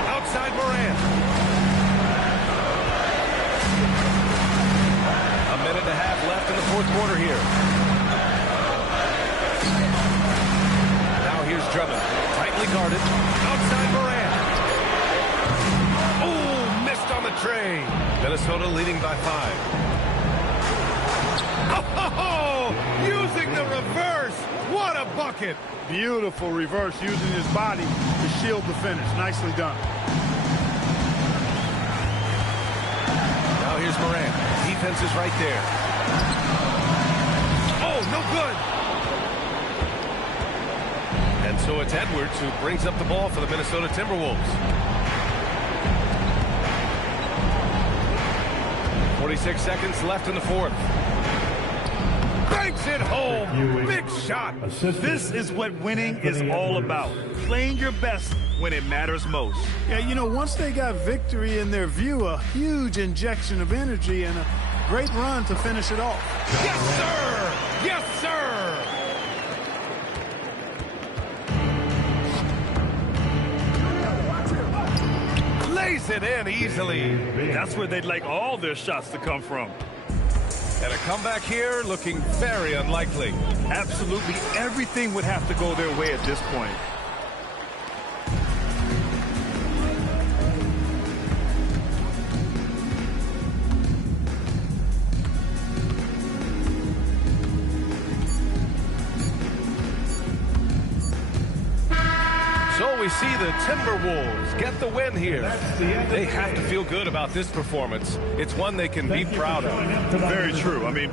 Outside Morant. A minute and a half left in the fourth quarter here. Now here's Drummond. Tightly guarded. Outside Morant. Oh, missed on the tray. Minnesota leading by 5. Oh, using the reverse. What a bucket. Beautiful reverse, using his body to shield the finish. Nicely done. Now here's Morant. Defense is right there. Oh, no good. And so it's Edwards who brings up the ball for the Minnesota Timberwolves. 46 seconds left in the fourth. Banks it home. Big shot. This is what winning is all about. Playing your best when it matters most. Yeah, you know, once they got victory in their view, a huge injection of energy and a great run to finish it off. Yes, sir! Yes, sir! Lays it in easily. That's where they'd like all their shots to come from. And a comeback here looking very unlikely. Absolutely everything would have to go their way at this point. So we see the Timberwolves get the win here. They have to feel good about this performance. It's one they can be proud of. Very true. I mean,